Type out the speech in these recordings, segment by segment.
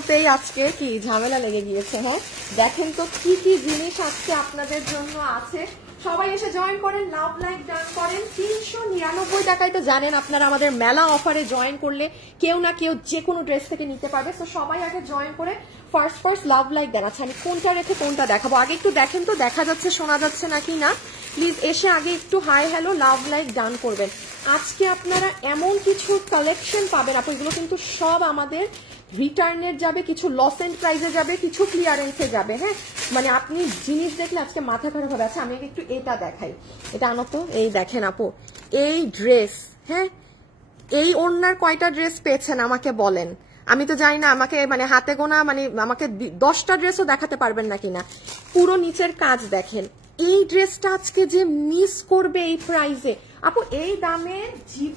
শুরুতেই আজকে কি ঝামেলা লেগে গিয়েছে। হ্যাঁ, দেখেন তো কি কি জিনিস আজকে আপনাদের জন্য আছে। সবাই এসে জয়েন করেন, লাভ লাইক ডান করেন। 399 টাকায় তো জানেন আপনারা আমাদের মেলা অফারে জয়েন করলে কেউ না কেউ যে কোনো ড্রেস থেকে নিতে পারবে। তো সবাই আগে জয়েন করে ফার্স্ট লাভ লাইক দেন। আচ্ছা, আমি কোনটা রেখে কোনটা দেখাবো, আগে একটু দেখেন তো দেখা যাচ্ছে শোনা যাচ্ছে নাকি না। প্লিজ এসে আগে একটু hi hello love like done করবেন। আজকে আপনারা এমন কিছু কালেকশন পাবেন, আপু এগুলো কিন্তু সব আমাদের রিটার্নের যাবে, কিছু লস এন্ড প্রাইজে যাবে, কিছু ক্লিয়ারেন্সে যাবে। হ্যাঁ, মানে আপনি জিনিস দেখলে আজকে মাথা খারাপ হবে। আচ্ছা, আমি একটু এটা দেখাই, এটা আনো তো। এই দেখেন আপু, এই ড্রেস, হ্যাঁ এই ওড়নার কয়টা ড্রেস পেয়েছেন আমাকে বলেন। আমি তো জানি না, আমাকে মানে হাতে গোনা, মানে আমাকে 10টা ড্রেসও দেখাতে পারবেন না কিনা। পুরো নিচের কাজ দেখেন। এই ড্রেসটা আজকে যে মিস করবে এই প্রাইজে আপু, এই দামে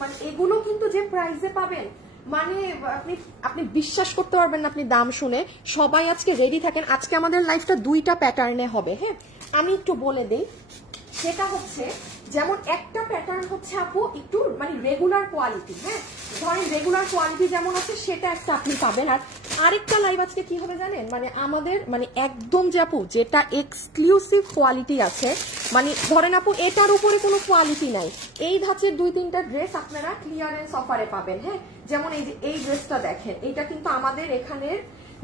মানে এগুলো কিন্তু যে প্রাইজে পাবেন, মানে আপনি বিশ্বাস করতে পারবেন না আপনি দাম শুনে। সবাই আজকে রেডি থাকেন। আজকে আমাদের লাইফটা 2টা প্যাটার্নে হবে। হ্যাঁ, আমি একটু বলে দেই, সেটা হচ্ছে যেমন একটা প্যাটার্ন হচ্ছে আপু একটু মানে রেগুলার কোয়ালিটি। হ্যাঁ, ধরেন রেগুলার কোয়ালিটি যেমন আছে সেটা একটা আপনি পাবেন। আর আরেকটা লাইভ আজকে কি হবে জানেন, মানে আমাদের মানে একদম যে আপু যেটা এক্সক্লুসিভ কোয়ালিটি আছে, মানে ধরেন আপু এটার উপরে কোনো কোয়ালিটি নাই, এই ধাঁচের 2-3টা ড্রেস আপনারা ক্লিয়ারেন্স অফারে পাবেন। হ্যাঁ, যেমন এই যে এই ড্রেসটা দেখেন, এটা কিন্তু আমাদের এখানের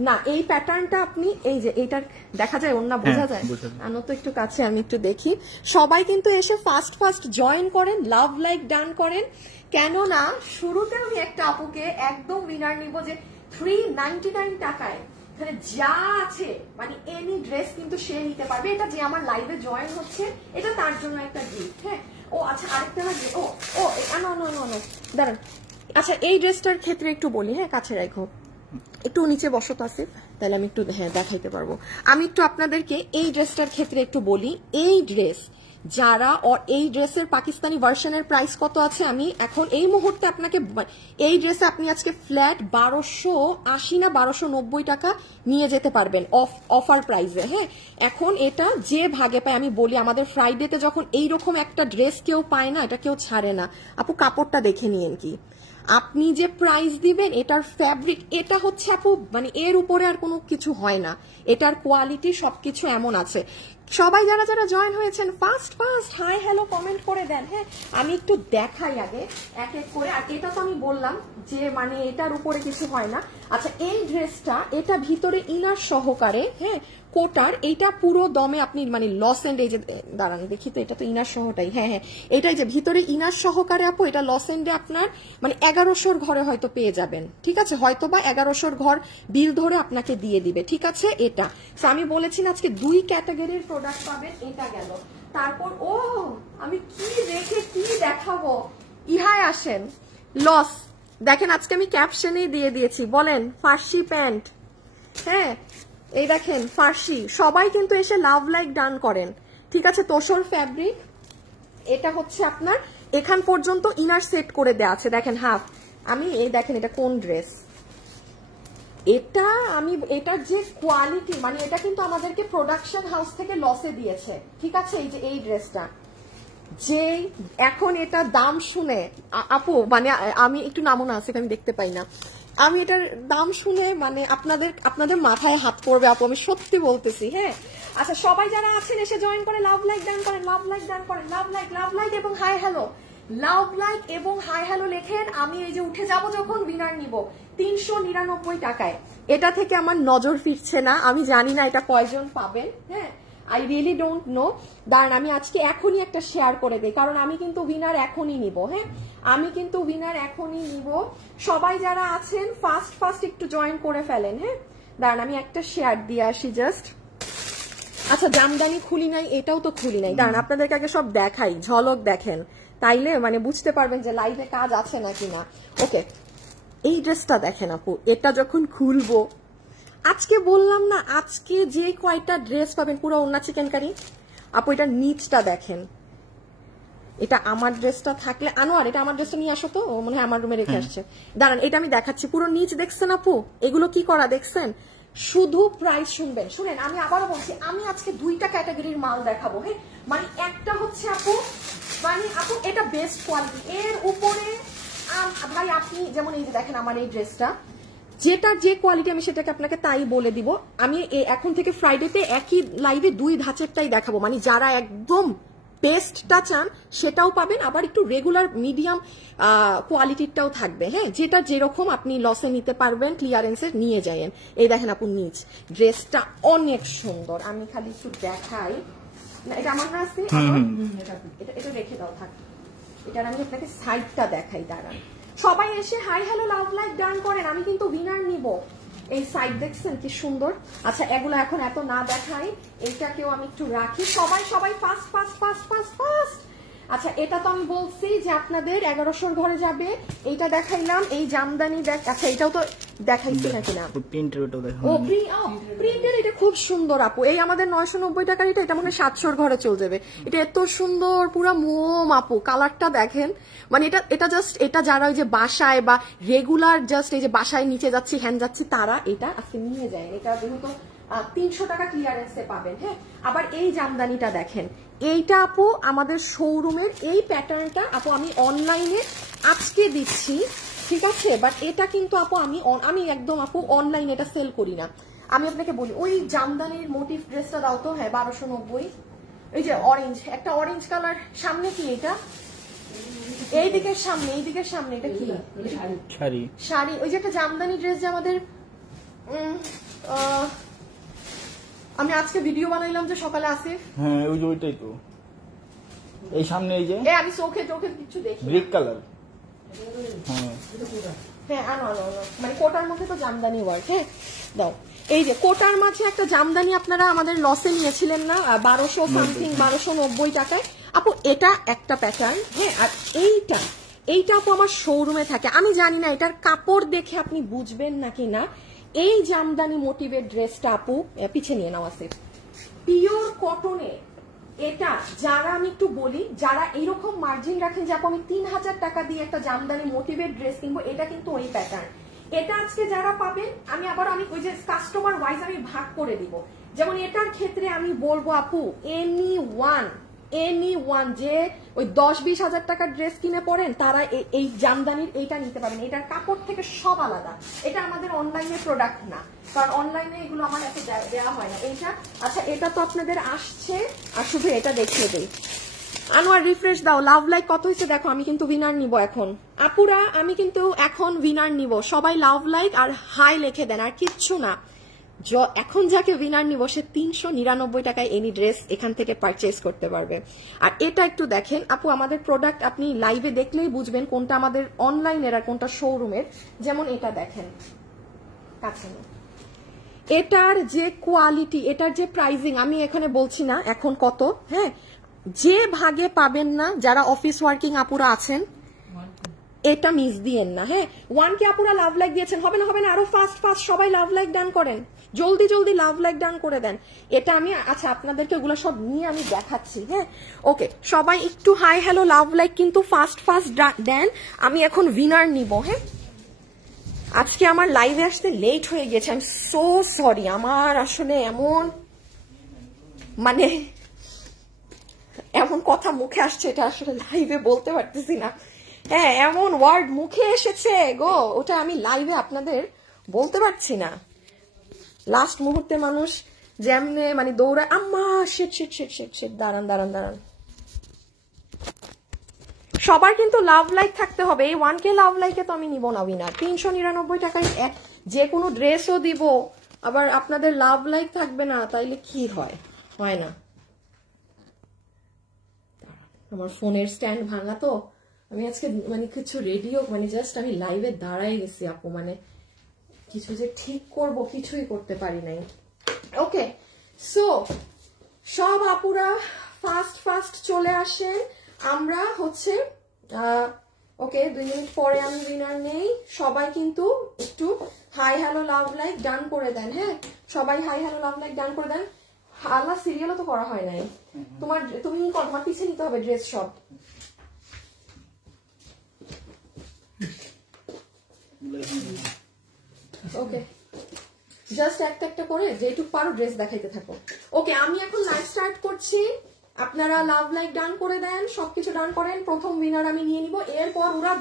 না, এই প্যাটার্নটা আপনি এই যে এইটার দেখা যায় ওন্না বোঝা যায়, আনো তো একটু কাছে আমি একটু দেখি। সবাই কিন্তু এসে ফার্স্ট জয়েন করেন, লাভ লাইক ডান করেন। কেননা শুরুতে আমি একটা আপুকে একদম উইনার নিব যে 399 টাকায় এখানে যা আছে মানে এনি ড্রেস কিন্তু সে নিতে পারবে। এটা যে আমার লাইভে জয়েন হচ্ছে এটা তার জন্য একটা গিফট। হ্যাঁ, ও আচ্ছা আরেকটা ও আনো দাঁড়ান। আচ্ছা, এই ড্রেসটার ক্ষেত্রে একটু বলি, হ্যাঁ কাছে রাখো, একটু নিচে বসো তো আসিফ, তাহলে আমি একটু হ্যাঁ দেখাইতে পারবো। আমি একটু আপনাদেরকে এই ড্রেসটার ক্ষেত্রে একটু বলি। এই ড্রেস যারা এই ড্রেসের পাকিস্তানি ভার্সনের প্রাইস কত আছে আমি এখন এই মুহূর্তে আপনাকে, এই ড্রেসে আপনি আজকে ফ্ল্যাট 1280 না 1290 টাকা নিয়ে যেতে পারবেন অফার প্রাইসে। হ্যাঁ, এখন এটা যে ভাগে পায়, আমি বলি আমাদের ফ্রাইডেতে যখন এইরকম একটা ড্রেস কেউ পায় না, এটা কেউ ছাড়ে না। আপু কাপড়টা দেখে নিয়েন কি, আপনি যে প্রাইস দিবেন এটার ফ্যাব্রিক, এটা হচ্ছে আপু মানে এর উপরে আর কোনো কিছু হয় না, এটার কোয়ালিটি সবকিছু এমন আছে। সবাই যারা যারা জয়েন হয়েছেন ফার্স্ট হাই হ্যালো কমেন্ট করে দেন। হ্যাঁ, আমি একটু দেখাই আগে এক এক করে। আর এটা তো আমি বললাম যে মানে এটার উপরে কিছু হয় না। আচ্ছা, এই ড্রেসটা এটা ভিতরে ইনার সহকারে, হ্যাঁ কোটার, এইটা পুরো দমে আপনি মানে লস এন্ড, এই যে দাঁড়ান দেখি তো, এটা তো ইনার সহটাই, হ্যাঁ এটাই যে ভিতরে ইনার সহকারে আপু, এটা লস এন্ডে আপনার মানে 1100 ঘরে হয়তো পেয়ে যাবেন। ঠিক আছে, হয়তো বা 1100 ঘর বিল ধরে আপনাকে দিয়ে দিবে। ঠিক আছে, এটা আমি বলেছি না আজকে 2 ক্যাটাগরির প্রোডাক্ট পাবেন। এটা গেল, তারপর আমি কি রেখে কি দেখাবো, ইহায় আসেন লস। দেখেন আজকে আমি ক্যাপশনেই দিয়ে দিয়েছি, বলেন ফার্সি প্যান্ট। হ্যাঁ, এই দেখেন ফার্সি, সবাই কিন্তু এসে লাভ লাইক ডান করেন। ঠিক আছে, তোষর ফ্যাব্রিক, এটা হচ্ছে আপনার এখান পর্যন্ত ইনার সেট করে দেওয়া আছে। দেখেন হাফ, আমি এই দেখেন এটা কোন ড্রেস, এটা আমি এটার যে কোয়ালিটি, মানে এটা কিন্তু আমাদেরকে প্রোডাকশন হাউস থেকে লসে দিয়েছে। ঠিক আছে, এই যে এই ড্রেসটা যে এখন এটা দাম শুনে আপু মানে আমি একটু নামুনা আছে, আমি দেখতে পাই না, আমি এটার দাম শুনে মানে আপনাদের মাথায় হাত পড়বে আপু, আমি সত্যি বলতেছি। হ্যাঁ, আচ্ছা সবাই যারা আছেন এসে জয়েন করে লাভ লাইক ডান করেন, লাভ লাইক ডান করেন, লাভ লাইক এবং হাই হ্যালো, লাভ লাইক এবং হাই হ্যালো লেখেন। আমি এই যে উঠে যাব যখন উইনার নিব 399 টাকায়। এটা থেকে আমার নজর ফিরছে না, আমি জানি না এটা কয়জন পাবেন। হ্যাঁ, আই রিয়েলি ডোন্ট নো। দাঁড়ান আমি আজকে এখনই একটা শেয়ার করে দিই, কারণ আমি কিন্তু উইনার এখনই নিব। হ্যাঁ, আমি কিন্তু উইনার এখনই নিব। সবাই যারা আছেন ফার্স্ট একটু জয়েন করে ফেলেন। হ্যাঁ, দাঁড়ান আমি একটা শেয়ার দিয়ে আসি জাস্ট। আচ্ছা, জামদানি খুলি নাই, এটাও তো খুলি নাই। দাঁড়ান আপনাদেরকে আগে সব দেখাই, ঝলক দেখেন, তাইলে মানে বুঝতে পারবেন যে লাইভে কাজ আছে নাকি না। ওকে, এই ড্রেসটা দেখেন আপু, এটা যখন খুলবো, আজকে বললাম না আজকে যে কয়টা ড্রেস পাবেন পুরো ওন্না চিকেন কারি। আপু এটা নিচটা দেখেন, এটা আমার ড্রেসটা থাকলে, আনোয়ার এটা আমার ড্রেসটা নিয়ে আসো তো, ও মনে হয় আমার রুমে রেখে আসছে। দাঁড়ান এটা আমি দেখাচ্ছি, পুরো নিচ দেখছেন আপু, এগুলো কি করা দেখছেন। শুধু প্রাইস শুনেন, আমি আবারও বলছি, আমি আজকে 2টা ক্যাটাগরির মাল দেখাবো। হ্যাঁ, মানে একটা হচ্ছে আপু মানে আপু এটা বেস্ট কোয়ালিটি, এর উপরে ভাই আপনি যেমন এই যে দেখেন আমার এই ড্রেসটা যেটা যে কোয়ালিটি আমি সেটাকে আপনাকে তাই বলে দিব। আমি এখন থেকে ফ্রাইডেতে একই লাইভে 2 ধাঁচেরটাই দেখাবো, মানে যারা একদম বেস্টটা চান সেটাও পাবেন, আবার একটু রেগুলার মিডিয়াম কোয়ালিটিরটাও থাকবে। হ্যাঁ, যেটা যেরকম আপনি লসে নিতে পারবেন ক্লিয়ারেন্সে নিয়ে যায়েন। এই দেখেন আপু নিচ ড্রেসটা অনেক সুন্দর, আমি খালি একটু দেখাই। না এটা আমার না আছে, এটা রেখে দাও থাক, এটার আমি আপনাকে সাইডটা দেখাই, দাঁড়ান। সবাই এসে hi hello love like done করেন, আমি কিন্তু উইনার নিব। এই সাইড দেখছেন কি সুন্দর। আচ্ছা এগুলো এখন এত না দেখাই, এইটাকেও আমি একটু রাখি। সবাই সবাই fast fast fast fast fast. আচ্ছা এটা তো আমি বলছি যে আপনাদের 1100 ঘরে যাবে, এইটা দেখাইলাম। এই জামদানি দেখ, আচ্ছা এটাও তো দেখাইছি নাকি না, ও প্রিন্টের, এটা খুব সুন্দর আপু। এই আমাদের 990 টাকার এটা মনে হয় 700 ঘরে চলে যাবে। এটা এত সুন্দর পুরা মোম আপু, কালারটা দেখেন। মানে এটা জাস্ট, এটা যারা ওই যে বাসায় বা রেগুলার জাস্ট এই যে বাসায় নিচে যাচ্ছি হ্যান যাচ্ছি তারা এটা আজকে নিয়ে যায়। এটা যেহেতু 300 টাকা ক্লিয়ারেন্সে পাবেন। হ্যাঁ, আবার এই জামদানিটা দেখেন, এইটা আপু আমাদের শোরুমের এই প্যাটার্নটা আপু আমি অনলাইনে আজকে দিচ্ছি, ঠিক আছে? বাট এটা কিন্তু আপু আমি একদম আপু অনলাইনে এটা সেল করি না। আমি আপনাকে বলি ওই জামদানির মোটিভ ড্রেসটা দাও তো। হ্যাঁ 1290, এই যে অরেঞ্জ, একটা অরেঞ্জ কালার, সামনে কি এটা, এই দিকের সামনে, এই দিকের সামনে এটা কি শাড়ি, শাড়ি। ওই যে একটা জামদানি ড্রেস যে আমাদের আমি আজকে ভিডিও বানাইলাম যে সকালে আসিফ, হ্যাঁ ওই যে ওইটাই তো, এই সামনে এই যে আমি চোখে কিছু দেখি, ব্রিক কালার। হ্যাঁ আনো মানে কোটার মধ্যে তো জামদানি ওয়ার্ক। হ্যাঁ দাও, এই যে কোটার মাঝে একটা জামদানি আপনারা আমাদের লসে নিয়েছিলেন না 1200 সামথিং, 1290 টাকায় আপু। এটা একটা প্যাটার্ন। হ্যাঁ, আর এইটা আপু আমার শোরুমে থাকে। আমি জানি না এটার কাপড় দেখে আপনি বুঝবেন নাকি না। এই জামদানি মোটিভের ড্রেসটা আপু পিছে নিয়ে নাও আছে, পিওর কটনে। এটা যারা আমি একটু বলি, যারা এইরকম মার্জিন রাখেন যে আপু আমি 3000 টাকা দিয়ে একটা জামদানি মোটিভের ড্রেস কিনবো, এটা কিন্তু ওই প্যাটার্ন। এটা আজকে যারা পাবেন আমি ওই যে কাস্টমার ওয়াইজ আমি ভাগ করে দিব। যেমন এটার ক্ষেত্রে আমি বলবো আপু এনি ওয়ান যে ওই 10-20 হাজার টাকার ড্রেস কিনে পড়েন তারা এই জামদানির এইটা নিতে পারেন। এটার কাপড় থেকে সব আলাদা। এটা আমাদের অনলাইনে প্রোডাক্ট না, কারণ অনলাইনে এগুলো আমার এত দেওয়া হয় না। এইটা আচ্ছা এটা তো আপনাদের আসছে, আর শুধু এটা দেখিয়ে দেই। আনোয়ার রিফ্রেশ দাও, লাভ লাইক কত হয়েছে দেখো। আমি কিন্তু উইনার নিব এখন আপুরা, আমি কিন্তু এখন উইনার নিব। সবাই লাভ লাইক আর হাই লিখে দেন, আর কিচ্ছু না। এখন যাকে উইনার নিব সে 399 টাকায় এনি ড্রেস এখান থেকে পারচেজ করতে পারবে। আর এটা একটু দেখেন আপু, আমাদের প্রোডাক্ট আপনি লাইভে দেখলেই বুঝবেন কোনটা আমাদের অনলাইনের আর কোনটা শোরুমের। যেমন এটা দেখেন, এটার যে কোয়ালিটি, এটার যে প্রাইজিং আমি এখানে বলছি না এখন কত। হ্যাঁ, যে ভাগে পাবেন না, যারা অফিস ওয়ার্কিং আপুরা আছেন এটা মিস দিয়েন না। হ্যাঁ 1K আপুরা লাভ লাইক দিয়েছেন, হবে না আরো ফাস্ট সবাই লাভ লাইক ডান করেন, জলদি লাভ লাইক ডান করে দেন। এটা আমি আচ্ছা আপনাদেরকে ওগুলো সব নিয়ে আমি দেখাচ্ছি। হ্যাঁ ওকে, সবাই একটু হাই হ্যালো লাভ লাইক কিন্তু ফাস্ট দেন। আমি এখন উইনার নিব। হ্যাঁ আজকে আমার লাইভে আসতে লেট হয়ে গেছে, আই এম সো সরি। আমার আসলে এমন কথা মুখে আসছে, এটা আসলে লাইভে বলতে পারতেছি না। হ্যাঁ এমন ওয়ার্ড মুখে এসেছে গো, ওটা আমি লাইভে আপনাদের বলতে পারছি না। লাস্ট মুহূর্তে মানুষ যেমনে দৌড়ায়, আম্মা শিট। দাঁড়ান। সবার কিন্তু লাভ লাইক থাকতে হবে। এই 1K লাভ লাইকে তো আমি নিব না উইনার। 399 টাকায় যে কোনো ড্রেসও দিব, আবার আপনাদের লাভ লাইক থাকবে না, তাইলে কি হয়? হয় না। আমার ফোনের স্ট্যান্ড ভাঙা তো, আমি আজকে কিছু রেডিও জাস্ট আমি লাইভে দাঁড়াই গেছি আপু, কিছু যে ঠিক করব কিছুই করতে পারি নাই। ওকে সো সব আপুরা ফাস্ট চলে আসেন। আমরা হচ্ছে ওকে 2 মিনিট পরে আমি উইনার নেই। সবাই কিন্তু একটু hi hello love like done করে দেন। হ্যাঁ সবাই hi hello love like done করে দেন। আল্লাহ সিরিয়ালও তো করা হয় নাই, তোমার পিছিয়ে নিতে হবে ড্রেস সব। ওকে জাস্ট একটা করে যেটুকু পারো ড্রেস দেখাইতে থাকো। ওকে আমি এখন লাইভ স্টার্ট করছি, আপনারা লাভ লাইক ডান করে দেন, সবকিছু ডান করেন। প্রথম উইনার আমি নিয়ে নিব, এরপর ওরা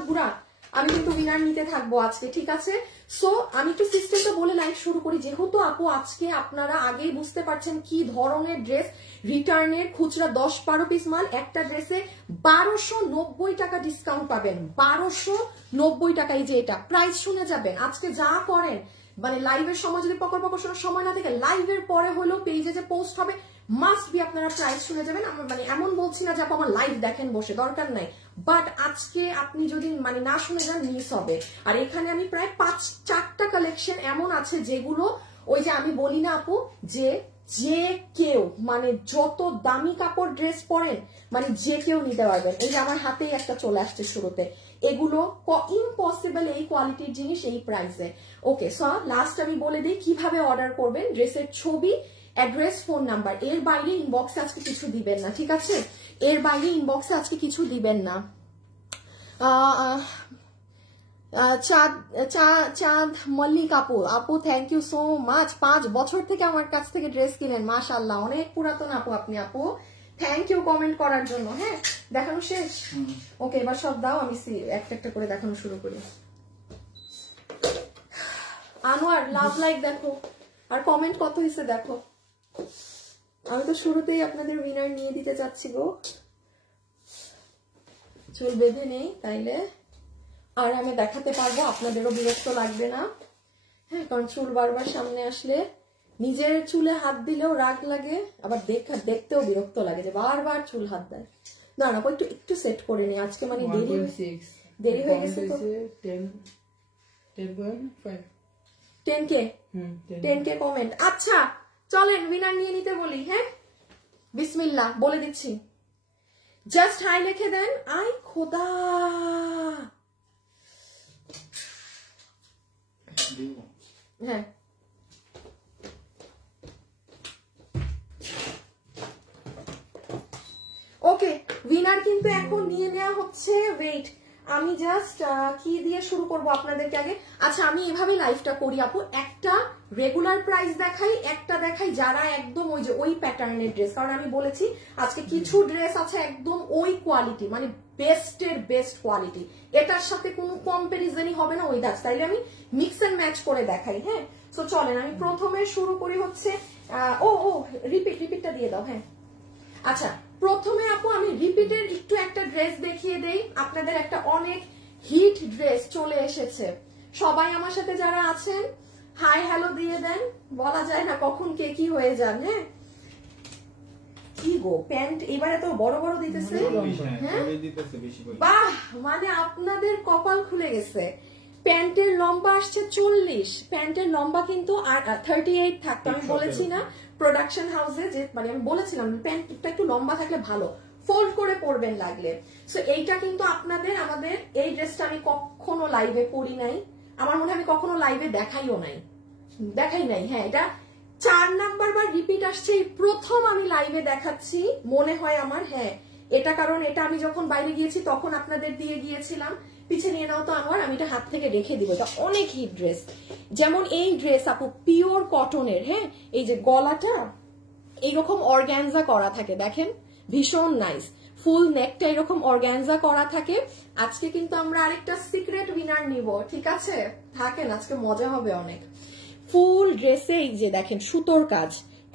আমি কিন্তু উইনার নিতে থাকবো আজকে, ঠিক আছে? সো আমি একটু সিস্টেমটা বলে লাইভ শুরু করি। যেহেতু আপু আজকে আপনারা আগেই বুঝতে পারছেন কি ধরনের ড্রেস রিটার্নের, খুচরা 10-12 পিস মাল, একটা ড্রেসে 1290 টাকা ডিসকাউন্ট পাবেন। 1290 টাকা। এই যে এটা প্রাইস শুনে যাবেন। আজকে যা করেন মানে লাইভের সময় যদি পকর পকর শোনার সময় না থাকে, লাইভের পরে হলেও পেজে যে পোস্ট হবে মাস্ট বি আপনারা প্রাইস শুনে যাবেন। মানে এমন বলছি না যে আপু আমার লাইভ দেখেন বসে, দরকার নাই, বাট আজকে আপনি যদি মানে না শুনে যান মিস হবে। আর এখানে আমি প্রায় 4টা কালেকশন এমন আছে যেগুলো ওই যে আমি বলি না আপু যে কেউ মানে যত দামি কাপড় ড্রেস পরেন মানে যে কেউ নিতে পারবেন। এই যে আমার হাতেই একটা চলে আসছে শুরুতে, এগুলো ইম্পসিবল এই কোয়ালিটির জিনিস এই প্রাইসে। ওকে, সো লাস্ট আমি বলে দিই কিভাবে অর্ডার করবেন। ড্রেসের ছবি, অ্যাড্রেস, ফোন নাম্বার, এর বাইরে ইনবক্সে আজকে কিছু দিবেন না, ঠিক আছে? এর বাইরে ইনবক্সে আজকে কিছু দিবেন না। চাঁদ মল্লিক আপু থ্যাংক ইউ সো মাচ। 5 বছর থেকে আমার কাছ থেকে ড্রেস কিনেন, মাশাআল্লাহ, অনেক পুরাতন আপু আপনি। আপু থ্যাংক ইউ কমেন্ট করার জন্য। হ্যাঁ, দেখানো শেষ? ওকে, এবার সব দাও, আমি একটা একটা করে দেখানো শুরু করি। আনোয়ার লাভ লাইক দেখো, আর কমেন্ট কত হয়েছে দেখো। আমি তো শুরুতেই আপনাদের উইনার নিয়ে দিতে চাচ্ছি গো। চুল বেঁধে নেই, তাইলে আর আমি দেখাতে পারবো, আপনাদেরও বিরক্ত লাগবে না। হ্যাঁ, কারণ চুল বারবার সামনে আসলে নিজের চুলে হাত দিলেও রাগ লাগে, আবার দেখতেও বিরক্ত লাগে যে বারবার চুল হাত দেয়। না না, একটু সেট করে নি আজকে, মানে দেরি হয়ে গেছে তো। 10K comment. আচ্ছা চলেন উইনার নিয়ে নিতে বলি। হ্যাঁ, বিসমিল্লাহ বলে দিচ্ছি। জাস্ট হাই লিখে দেন। আই খোদা, হ্যাঁ ওকে, উইনার কিন্তু এখন নিয়ে নেওয়া হচ্ছে। ওয়েট, আমি জাস্ট কি দিয়ে শুরু করব আপনাদেরকে আগে। আচ্ছা, আমি এভাবে লাইভটা করি আপু, একটা রেগুলার প্রাইস দেখাই, একটা দেখাই যারা একদম ওই যে ওই প্যাটার্নের ড্রেস। কারণ আমি বলেছি আজকে কিছু ড্রেস আছে একদম ওই কোয়ালিটি, মানে বেস্টের বেস্ট কোয়ালিটি, এটার সাথে কোনো কম্পারিজনই হবে না ওই দাস, তাইলে আমি মিক্স এন্ড ম্যাচ করে দেখাই। হ্যাঁ, সো চলেন আমি প্রথমে শুরু করি হচ্ছে রিপিটটা দিয়ে দাও। হ্যাঁ, আচ্ছা প্রথমে আপু আমি রিপিটের একটু একটা ড্রেস দেখিয়ে দেই আপনাদের। একটা অনেক হিট ড্রেস চলে এসেছে, সবাই আমার সাথে যারা আছেন হাই হ্যালো দিয়ে দেন, বলা যায় না কখন কে কি হয়ে যান। হ্যাঁ, কি গো প্যান্ট এবারে তো বড় বড় দিতেছে। হ্যাঁ বাহ, মানে আপনাদের কপাল খুলে গেছে। প্যান্টের লম্বা আসছে 40, প্যান্টের লম্বা কিন্তু 38 থাকতো। আমি বলেছি না প্রোডাকশন হাউসে যে মানে আমি বলেছিলাম প্যান্টটা একটু লম্বা থাকলে ভালো, ফোল্ড করে পরবেন লাগলে। সো এইটা কিন্তু আপনাদের, আমাদের এই ড্রেসটা আমি কখনো লাইভে পরি নাই, আমার মনে হয় আমি কখনো লাইভে দেখাই নাই। হ্যাঁ, এটা 4 নাম্বার বার রিপিট আসছে, এই প্রথম আমি লাইভে দেখাচ্ছি মনে হয় আমার। হ্যাঁ, এটা কারণ এটা আমি যখন বাইরে গিয়েছি তখন আপনাদের দিয়ে গিয়েছিলাম। পিছে নিয়ে নাও তো আনোয়ার, আমি এটা হাত থেকে রেখে দিব। এটা অনেক হিট ড্রেস। যেমন এই ড্রেস আপু পিওর কটনের। হ্যাঁ, এই যে গলাটা এইরকম অর্গানজা করা থাকে, দেখেন ভীষণ নাইস। ফুল নেকটা এরকম অর্গানজা করা থাকে। আজকে কিন্তু আমরা আরেকটা সিক্রেট উইনার নিব, ঠিক আছে? থাকেন, আজকে মজা হবে অনেক। ফুল ড্রেসে এই যে দেখেন সুতোর কাজ।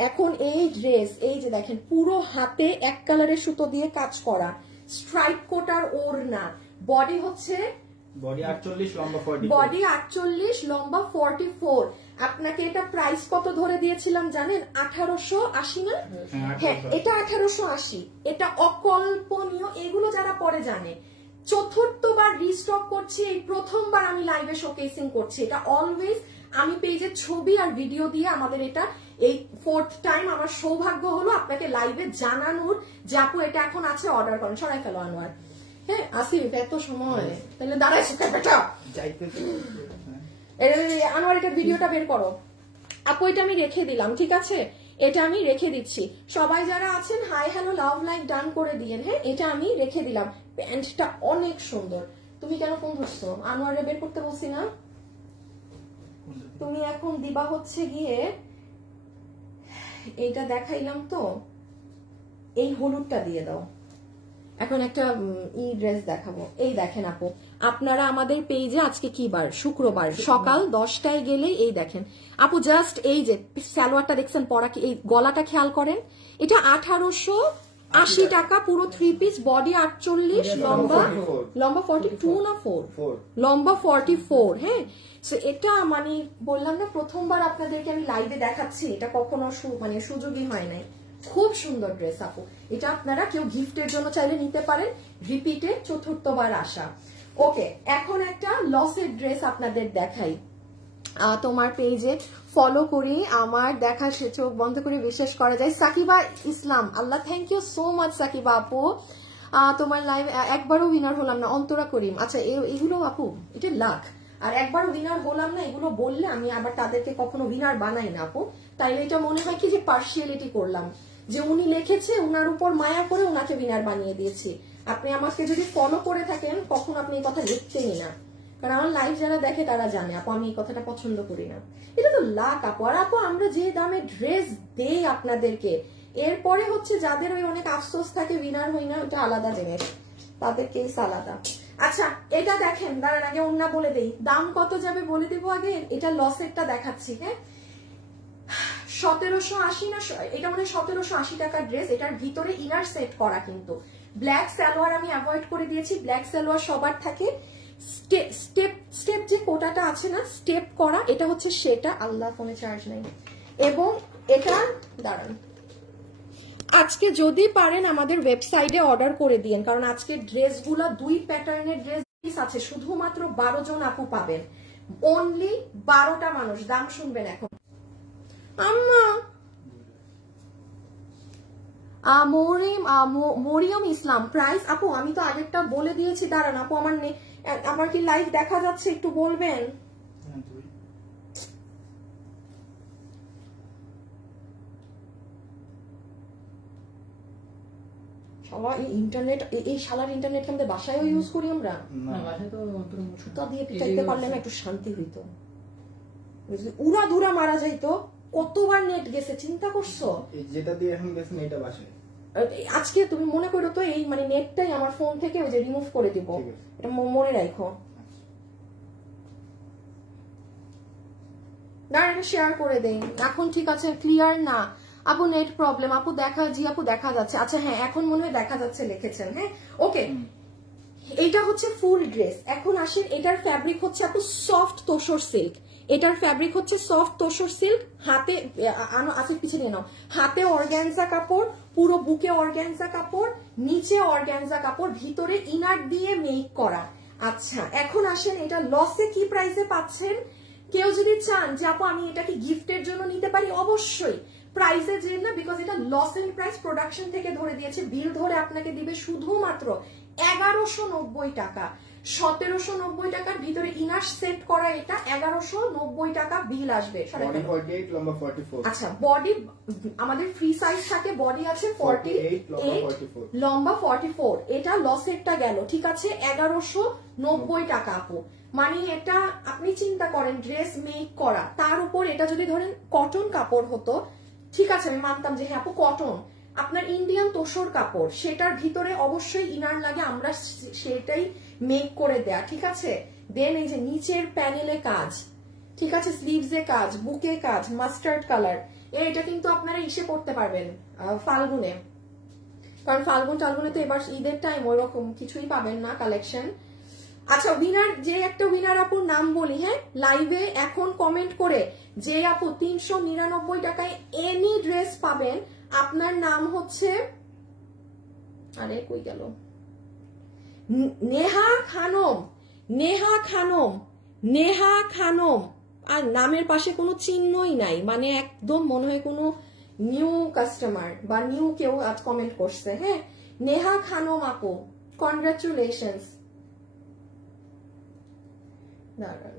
এখন এই ড্রেস এই যে দেখেন পুরো হাতে এক কালারের সুতো দিয়ে কাজ করা, স্ট্রাইপ কোটার ওড়না, বডি হচ্ছে বডি 48 লম্বা 44, বডি 48 লম্বা 44। আপনাকে এটা প্রাইস কত ধরে দিয়েছিলাম জানেন? 1880 না? হ্যাঁ, এটা 1880। এটা অকল্পনীয়, এগুলো যারা পরে জানে। চতুর্থবার রিস্টক করছি, এই প্রথমবার আমি লাইভে শোকেসিং করছি। এটা অলওয়েজ আমি পেজে ছবি আর ভিডিও দিয়ে আমাদের এটা এই 4th টাইম আমার সৌভাগ্য হলো আপনাকে লাইভে জানানোর যে আপু এটা এখন আছে, অর্ডার করেন। সরাই ফেলো আনোয়ার। হ্যাঁ, আসিফ এত সময় তাহলে দাঁড়াইছি বেটা, আনোয়ার এটা ভিডিওটা বের করো। আপু এটা আমি রেখে দিলাম, ঠিক আছে? এটা আমি রেখে দিচ্ছি। সবাই যারা আছেন hi hello love like done করে দিয়েন। হ্যাঁ, এটা আমি রেখে দিলাম। প্যান্টটা অনেক সুন্দর। তুমি কেন ফোন ধরছো? আনোয়ারে বের করতে বলছি না? তুমি এখন দিবা হচ্ছে গিয়ে এইটা দেখাইলাম তো, এই হলুদটা দিয়ে দাও। এখন একটা ড্রেস দেখাবো। এই দেখেন আপু, আপনারা আমাদের পেজে আজকে কি বার, শুক্রবার, সকাল 10টায় গেলে এই দেখেন আপু, জাস্ট এই যে সালোয়ারটা দেখছেন পরা, কি এই গলাটা খেয়াল করেন, এটা 1880 টাকা, পুরো 3 পিস, বডি 48, লম্বা 42 না 4, লম্বা 44। হ্যাঁ, এটা মানে বললাম না প্রথমবার আপনাদেরকে আমি লাইভে দেখাচ্ছি, এটা কখনো মানে সুযোগই হয় নাই। খুব সুন্দর ড্রেস আপু, এটা আপনারা কেউ গিফটের জন্য চাইলে নিতে পারেন, রিপিটে 4বার আসা। ওকে, এখন একটা লসের ড্রেস আপনাদের দেখাই। তোমার পেজে ফলো করি, আমার দেখা সে চোখ বন্ধ করে বিশ্বাস করা যায়। সাকিবা ইসলাম, আল্লাহ thank you so much Sakiba আপু, তোমার লাইভ একবারও উইনার হলাম না। অন্তরা করিম, আচ্ছা এগুলো আপু এটা লাখ, আর একবার উইনার হলাম না এগুলো বললে আমি আবার তাদেরকে কখনো উইনার বানাই না আপু। তাইলে এটা মনে হয় কি যে পার্সিয়ালিটি করলাম, যে উনি লিখেছে উনার উপর মায়া করে উনাকে উইনার বানিয়ে দিয়েছি। আপনি আমাকে যদি ফলো করে থাকেন কখন আপনি এই কথা লিখতেই না, কারণ আমার লাইভ যারা দেখে তারা জানে আপু আমি এই কথাটা পছন্দ করি না। এটা তো লাখ আপু, আর আপু আমরা যে দামে ড্রেস দেই আপনাদেরকে, এরপরে হচ্ছে যাদের ওই অনেক আফসোস থাকে উইনার হই না, ওটা আলাদা জিনিস, তাদের কেস আলাদা। আচ্ছা এটা দেখেন, দাঁড়ান আগে অন্য বলে দেই, দাম কত যাবে বলে দেবো আগে। এটা লসেরটা দেখাচ্ছি। হ্যাঁ, 1780 না, এটা মানে 1780 টাকার ড্রেস। এটার ভিতরে ইনার সেট করা, কিন্তু ব্ল্যাক সালোয়ার আমি অ্যাভয়েড করে দিয়েছি। ব্ল্যাক সালোয়ার সবার থাকে, স্টেপ যে কোটাটা আছে না, স্টেপ করা, এটা হচ্ছে সেটা। আল্লাহ ফোনে চার্জ নাই। এবং এটা দাঁড়ান, আজকে যদি পারেন আমাদের ওয়েবসাইটে অর্ডার করে দিন, কারণ আজকে ড্রেসগুলো 2 প্যাটার্নের ড্রেস আছে, শুধুমাত্র 12 জন আপু পাবেন, অনলি 12টা মানুষ। দাম শুনবেন এখন। আম্মা মরিয়ম ইসলাম, প্রাইস আপু আমি তো আগেরটা বলে দিয়েছি। দাঁড়ান আপু, আমার কি লাইভ দেখা যাচ্ছে একটু বলবেন? ইন্টারনেট, এই শালার ইন্টারনেট আমাদের বাসায়ও ইউজ করি আমরা, সুতা দিয়ে পিটাইতে পারলে না একটু শান্তি হইতো। উড়া ধুরা মারা যাইতো, কতবার নেট গেছে চিন্তা করছো? যেটা দিয়ে এখন গেছে এটা বাসায়। আজকে তুমি মনে করো তো এই মানে নেটটাই আমার ফোন থেকে ওই যে রিমুভ করে দিব, এটা মনে রাখো। না এটা শেয়ার করে দেই এখন, ঠিক আছে? ক্লিয়ার না আপু, নেট প্রবলেম আপু, দেখা জি আপু দেখা যাচ্ছে। আচ্ছা হ্যাঁ এখন মনে হয় দেখা যাচ্ছে, লিখেছেন। হ্যাঁ ওকে, এটা হচ্ছে ফুল ড্রেস। এখন আসেন, এটার ফ্যাব্রিক হচ্ছে আপু সফট তোসর সিল্ক। এটার ফ্যাব্রিক হচ্ছে সফট তোসর সিল্ক। হাতে আসিফ পিছিয়ে নিয়ে নাও, হাতে অর্গ্যানজা কাপড়, পুরো বুকে অর্গ্যানজা কাপড়, নিচে অর্গ্যানজা কাপড়, ভিতরে ইনার দিয়ে মেক করা। আচ্ছা এখন আসেন, এটা লসে কি প্রাইসে পাচ্ছেন? কেউ যদি চান যে আপু আমি এটাকে গিফটের জন্য নিতে পারি, অবশ্যই প্রাইসে যে না, বিকজ এটা লস এন্ড প্রাইস প্রোডাকশন থেকে ধরে দিয়েছে, বিল ধরে আপনাকে দিবে শুধুমাত্র 1190 টাকা। 1790 টাকার ভিতরে ইনার সেট করা, এটা 1190 টাকা বিল আসবে। আচ্ছা বডি আমাদের ফ্রি সাইজ থাকে, বডি আছে 48, লম্বা 44। এটা লসেরটা গেল, ঠিক আছে? 1190 টাকা আপু। মানে এটা আপনি চিন্তা করেন, ড্রেস মেক করা, তার উপর এটা যদি ধরেন কটন কাপড় হতো, ঠিক আছে আমি মানতাম যে হ্যাঁ আপু কটন, আপনার ইন্ডিয়ান তোসর কাপড়, সেটার ভিতরে অবশ্যই ইনার লাগে, আমরা সেটাই মেক করে দেয়া, ঠিক আছে? দেন এই যে নিচের প্যানেলে কাজ, ঠিক আছে, স্লিভসে কাজ, বুকে কাজ, মাস্টার্ড কালার। এটা কিন্তু আপনারা ইসে করতে পারবেন ফাল্গুনে, কারণ ফাল্গুন টালগুনে তো এবার ঈদের টাইম ওইরকম কিছুই পাবেন না কালেকশন। আচ্ছা উইনার, যে একটা উইনার আপুর নাম বলি, হ্যাঁ লাইভে এখন কমেন্ট করে, যে আপু 399 টাকায় এনি ড্রেস পাবেন, আপনার নাম হচ্ছে, আরে কই গেল, নেহা খানম। নেহা খানম, নেহা খানম, আর নামের পাশে কোনো চিহ্নই নাই, মানে একদম মনে হয় কোনো নিউ কাস্টমার বা নিউ কেউ আজ কমেন্ট করছে। হ্যাঁ নেহা খানম আপু, কনগ্রাচুলেশনস। দাঁড়ান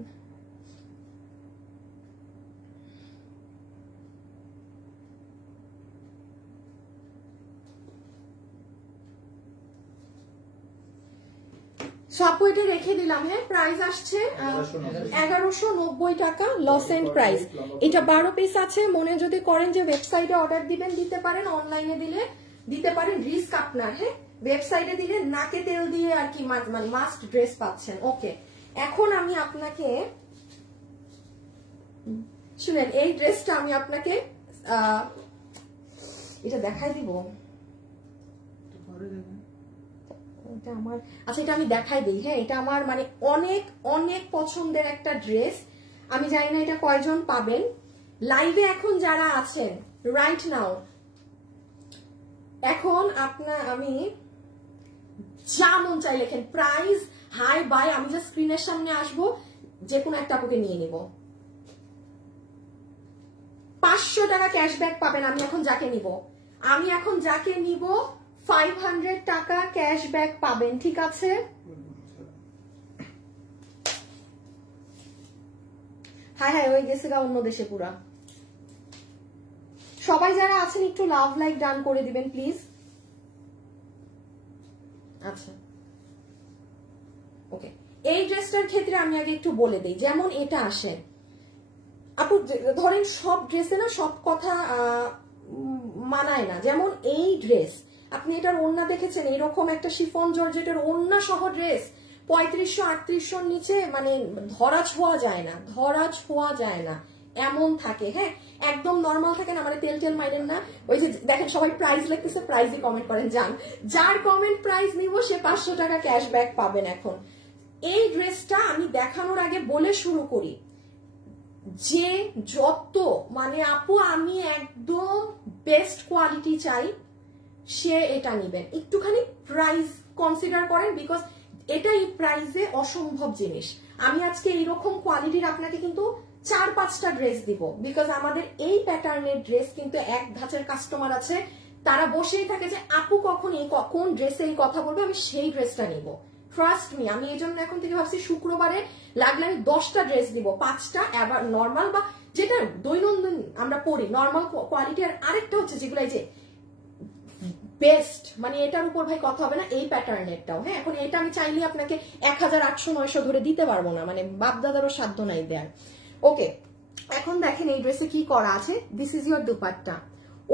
আপু এটা রেখে দিলাম। হ্যাঁ প্রাইস আসছে 1190 টাকা, লস এন্ড প্রাইস। এটা 12 পিস আছে, মনে যদি করেন যে ওয়েবসাইটে অর্ডার দিবেন দিতে পারেন, অনলাইনে দিলে দিতে পারেন, রিস্ক আপনার। হ্যাঁ ওয়েবসাইটে দিলে নাকে তেল দিয়ে আর কি মানে মাস্ট ড্রেস পাচ্ছেন। ওকে, এখন আমি আপনাকে শুনেন, এই ড্রেসটা আমি আপনাকে এটা দেখাই দিব। এটা আমার, আচ্ছা এটা আমি দেখাই দিই। হ্যাঁ, এটা আমার মানে অনেক অনেক পছন্দের একটা ড্রেস। আমি জানি না এটা কয়জন পাবেন লাইভে এখন যারা আছেন রাইট নাও। এখন আমি যা মন চাই লেখেন, প্রাইস, হাই বাই, আমি যা স্ক্রিনের সামনে আসবো যে কোনো একটা আপুকে নিয়ে নিব। 500 টাকা ক্যাশব্যাক পাবেন আমি এখন যাকে নিব। 500 টাকা ক্যাশব্যাক পাবেন, ঠিক আছে? হ্যাঁ ওই গেছে গা অন্য দেশে পুরা। সবাই যারা আছেন একটু লাভ লাইক ডান করে দিবেন প্লিজ। আচ্ছা ওকে, এই ড্রেসটার ক্ষেত্রে আমি আগে একটু বলে দিই। যেমন এটা আসে আপু, ধরেন সব ড্রেসে না সব কথা মানায় না। যেমন এই ড্রেস, আপনি এটার ওড়না দেখেছেন, এরকম একটা শিফন জর্জেটের ওড়না সহ ড্রেস 3500-3800 নিচে মানে ধরা ছোঁয়া যায় না এমন থাকে। হ্যাঁ, একদম নর্মাল থাকে না, মানে তেল তেল মাইলেন না। ওই যে দেখেন সবাই প্রাইস লিখতেছে, প্রাইসই কমেন্ট করেন। যার কমেন্ট প্রাইস নিব সে 500 টাকা ক্যাশব্যাক পাবেন। এখন এই ড্রেসটা আমি দেখানোর আগে বলে শুরু করি যে যত মানে আপু আমি একদম বেস্ট কোয়ালিটি চাই সে এটা নিবেন। একটুখানি প্রাইস কনসিডার করেন, বিকজ এটা এই প্রাইসে অসম্ভব জিনিস। আমি আজকে এইরকম কোয়ালিটির আপনাকে কিন্তু 4-5টা ড্রেস দিব, বিকজ আমাদের এই প্যাটার্নের ড্রেস কিন্তু এক ধাঁচের কাস্টমার আছে, তারা বসেই থাকে যে আপু কখন কোন ড্রেসে এই কথা বলবে, আমি সেই ড্রেসটা নিব। ট্রাস্ট মি, আমি এই জন্য এখন থেকে ভাবছি শুক্রবারে লাগলে আমি 10টা ড্রেস দিব, 5টা আবার নর্মাল বা যেটা দৈনন্দিন আমরা পরি নর্মাল কোয়ালিটি, আর আরেকটা হচ্ছে যেগুলো এই যে বেস্ট, মানে এটার উপর ভাই কথা হবে না, এই প্যাটার্নেরটাও। হ্যাঁ, এখন এটা আমি চাইলে আপনাকে 1800-900 ধরে দিতে পারবো না, মানে বাপ দাদারও সাধ্য নাই দেয়ার। ওকে, এখন দেখেন এই ড্রেসে কি করা আছে। দিস ইজ ইয়োর দুপাট্টা,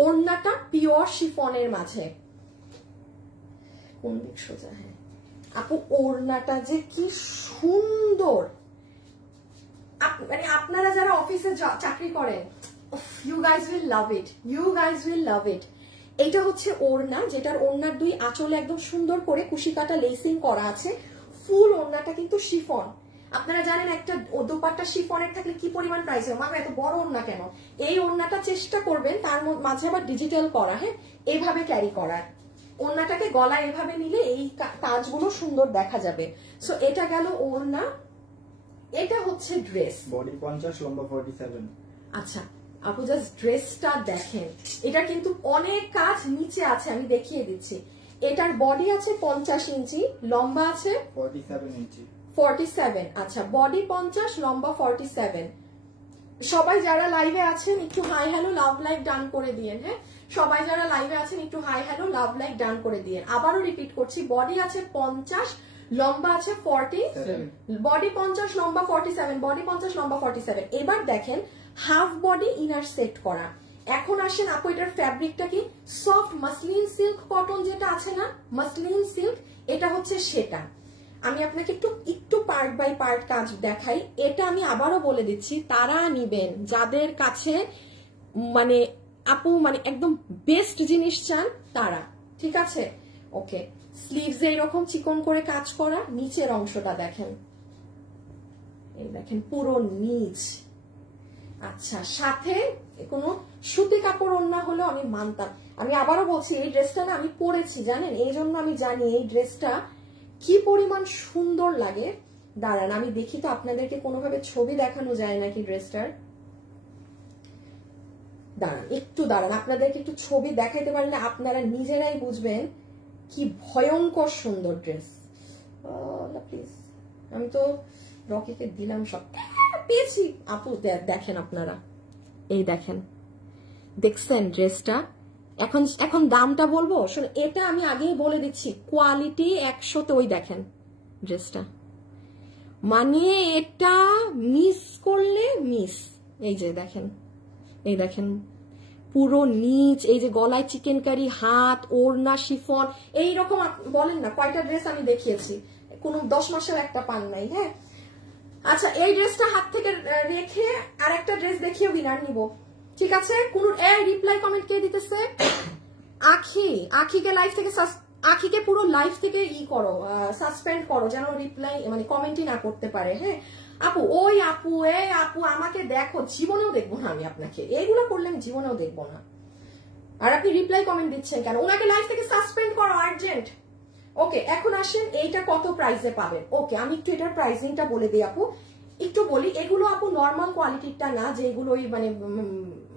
ওড়নাটা পিওর শিফনের মাঝে, কোন দিক সোজা, হ্যাঁ আপু ওড়নাটা যে কি সুন্দর। মানে আপনারা যারা অফিসে চাকরি করেন, ইউ গাইজ উইল লাভ ইট। এটা হচ্ছে ওড়না, যেটার ওড়নার দুই আঁচলে একদম সুন্দর করে কুশি কাটা লেসিং করা আছে। ফুল ওড়নাটা কিন্তু শিফন। আপনারা জানেন একটা দোপাট্টা শিফনের থাকলে কি পরিমাণ প্রাইস হয়, মানে এত বড় ওড়না কেন। এই ওড়নাটা চেষ্টা করবেন তার মাঝে আবার ডিজিটাল করা, হ্যাঁ এইভাবে ক্যারি করার। ওড়নাটাকে গলায় এভাবে নিলে এই কাজগুলো সুন্দর দেখা যাবে। সো এটা গেল ওড়না, এটা হচ্ছে ড্রেস। বডি 50, লম্বা 47। আচ্ছা আপু জাস্ট ড্রেসটা দেখেন, এটা কিন্তু অনেক কাজ নিচে আছে, আমি দেখিয়ে দিচ্ছি। এটার বডি আছে 50 ইঞ্চি, লম্বা আছে 47 ইঞ্চি। 47, আচ্ছা বডি 50, লম্বা 47। সবাই যারা লাইভে আছেন একটু hi hello love like done করে দিয়েন। হ্যাঁ, সবাই যারা লাইভে আছেন একটু hi hello love like done করে দিয়েন। আবারও রিপিট করছি, বডি আছে 50, লম্বা আছে 40, বডি 50, লম্বা 47, বডি 50, লম্বা 47। এবার দেখেন হাফ বডি ইনার সেট করা। এখন আসেন আপু এটার ফ্যাব্রিকটা কি, সফট মাসলিন সিল্ক কটন যেটা আছে না, মাসলিন সিল্ক, এটা হচ্ছে সেটা। আমি আপনাকে একটু পার্ট বাই পার্ট কাজ দেখাই। এটা আমি আবারও বলে দিচ্ছি, তারা নিবেন যাদের কাছে মানে আপু মানে একদম বেস্ট জিনিস চান তারা, ঠিক আছে? ওকে, স্লিভস এইরকম চিকন করে কাজ করা, নিচের অংশটা দেখেন, এই দেখেন পুরো নিচ। আচ্ছা, সাথে কোনো সুতি কাপড় ওড়না হলেও আমি মানতাম। আমি আবারও বলছি এই ড্রেসটা না আমি পরেছি জানেন, এই জন্য আমি জানি এই ড্রেসটা কি পরিমাণ সুন্দর লাগে। দাঁড়ান আমি দেখি তো আপনাদেরকে কোনোভাবে ছবি দেখানো যায় নাকি ড্রেসটার। দাঁড়ান একটু দাঁড়ান, আপনাদেরকে একটু ছবি দেখাইতে পারলে আপনারা নিজেরাই বুঝবেন কি ভয়ঙ্কর সুন্দর ড্রেস। প্লিজ, আমি তো রকিকে দিলাম সব, পেয়েছি আপু। দেখেন আপনারা, এই দেখেন, দেখছেন ড্রেসটা। এখন দামটা বলবো, এটা আমি আগেই বলে দিচ্ছি, কোয়ালিটি 100তে। ওই দেখেন ড্রেসটা, মানে এটা মিস করলে মিস। এই যে দেখেন, এই দেখেন পুরো নিচ, এই যে গলায় চিকেন কারি, হাত, ওড়না, শিফন, এইরকম বলেন না কয়টা ড্রেস আমি দেখিয়েছি, কোন 10 মাসেও একটা পান নাই। হ্যাঁ আচ্ছা, এই ড্রেসটা হাত থেকে রেখে আর একটা ড্রেস দেখিয়ে উইনার নিব, ঠিক আছে? কোন রিপ্লাই কমেন্ট কে দিতেছে? আখিকে লাইভ থেকে, আখিকে পুরো লাইভ থেকে করো, সাসপেন্ড করো, যেন রিপ্লাই মানে কমেন্টই না করতে পারে। হ্যাঁ আপু, ওই আপু, আপু আমাকে দেখো, জীবনেও দেখবো না আমি আপনাকে, এইগুলো করলে আমি জীবনেও দেখবো না। আর আপনি রিপ্লাই কমেন্ট দিচ্ছেন কেন? ওনাকে লাইভ থেকে সাসপেন্ড করো আর্জেন্ট। ওকে, এখন আসেন এইটা কত প্রাইসে পাবেন। ওকে, আমি একটু এটার প্রাইসিংটা বলে দিই আপু, একটু বলি। এগুলো আপু নর্মাল কোয়ালিটিটা না, যে এগুলো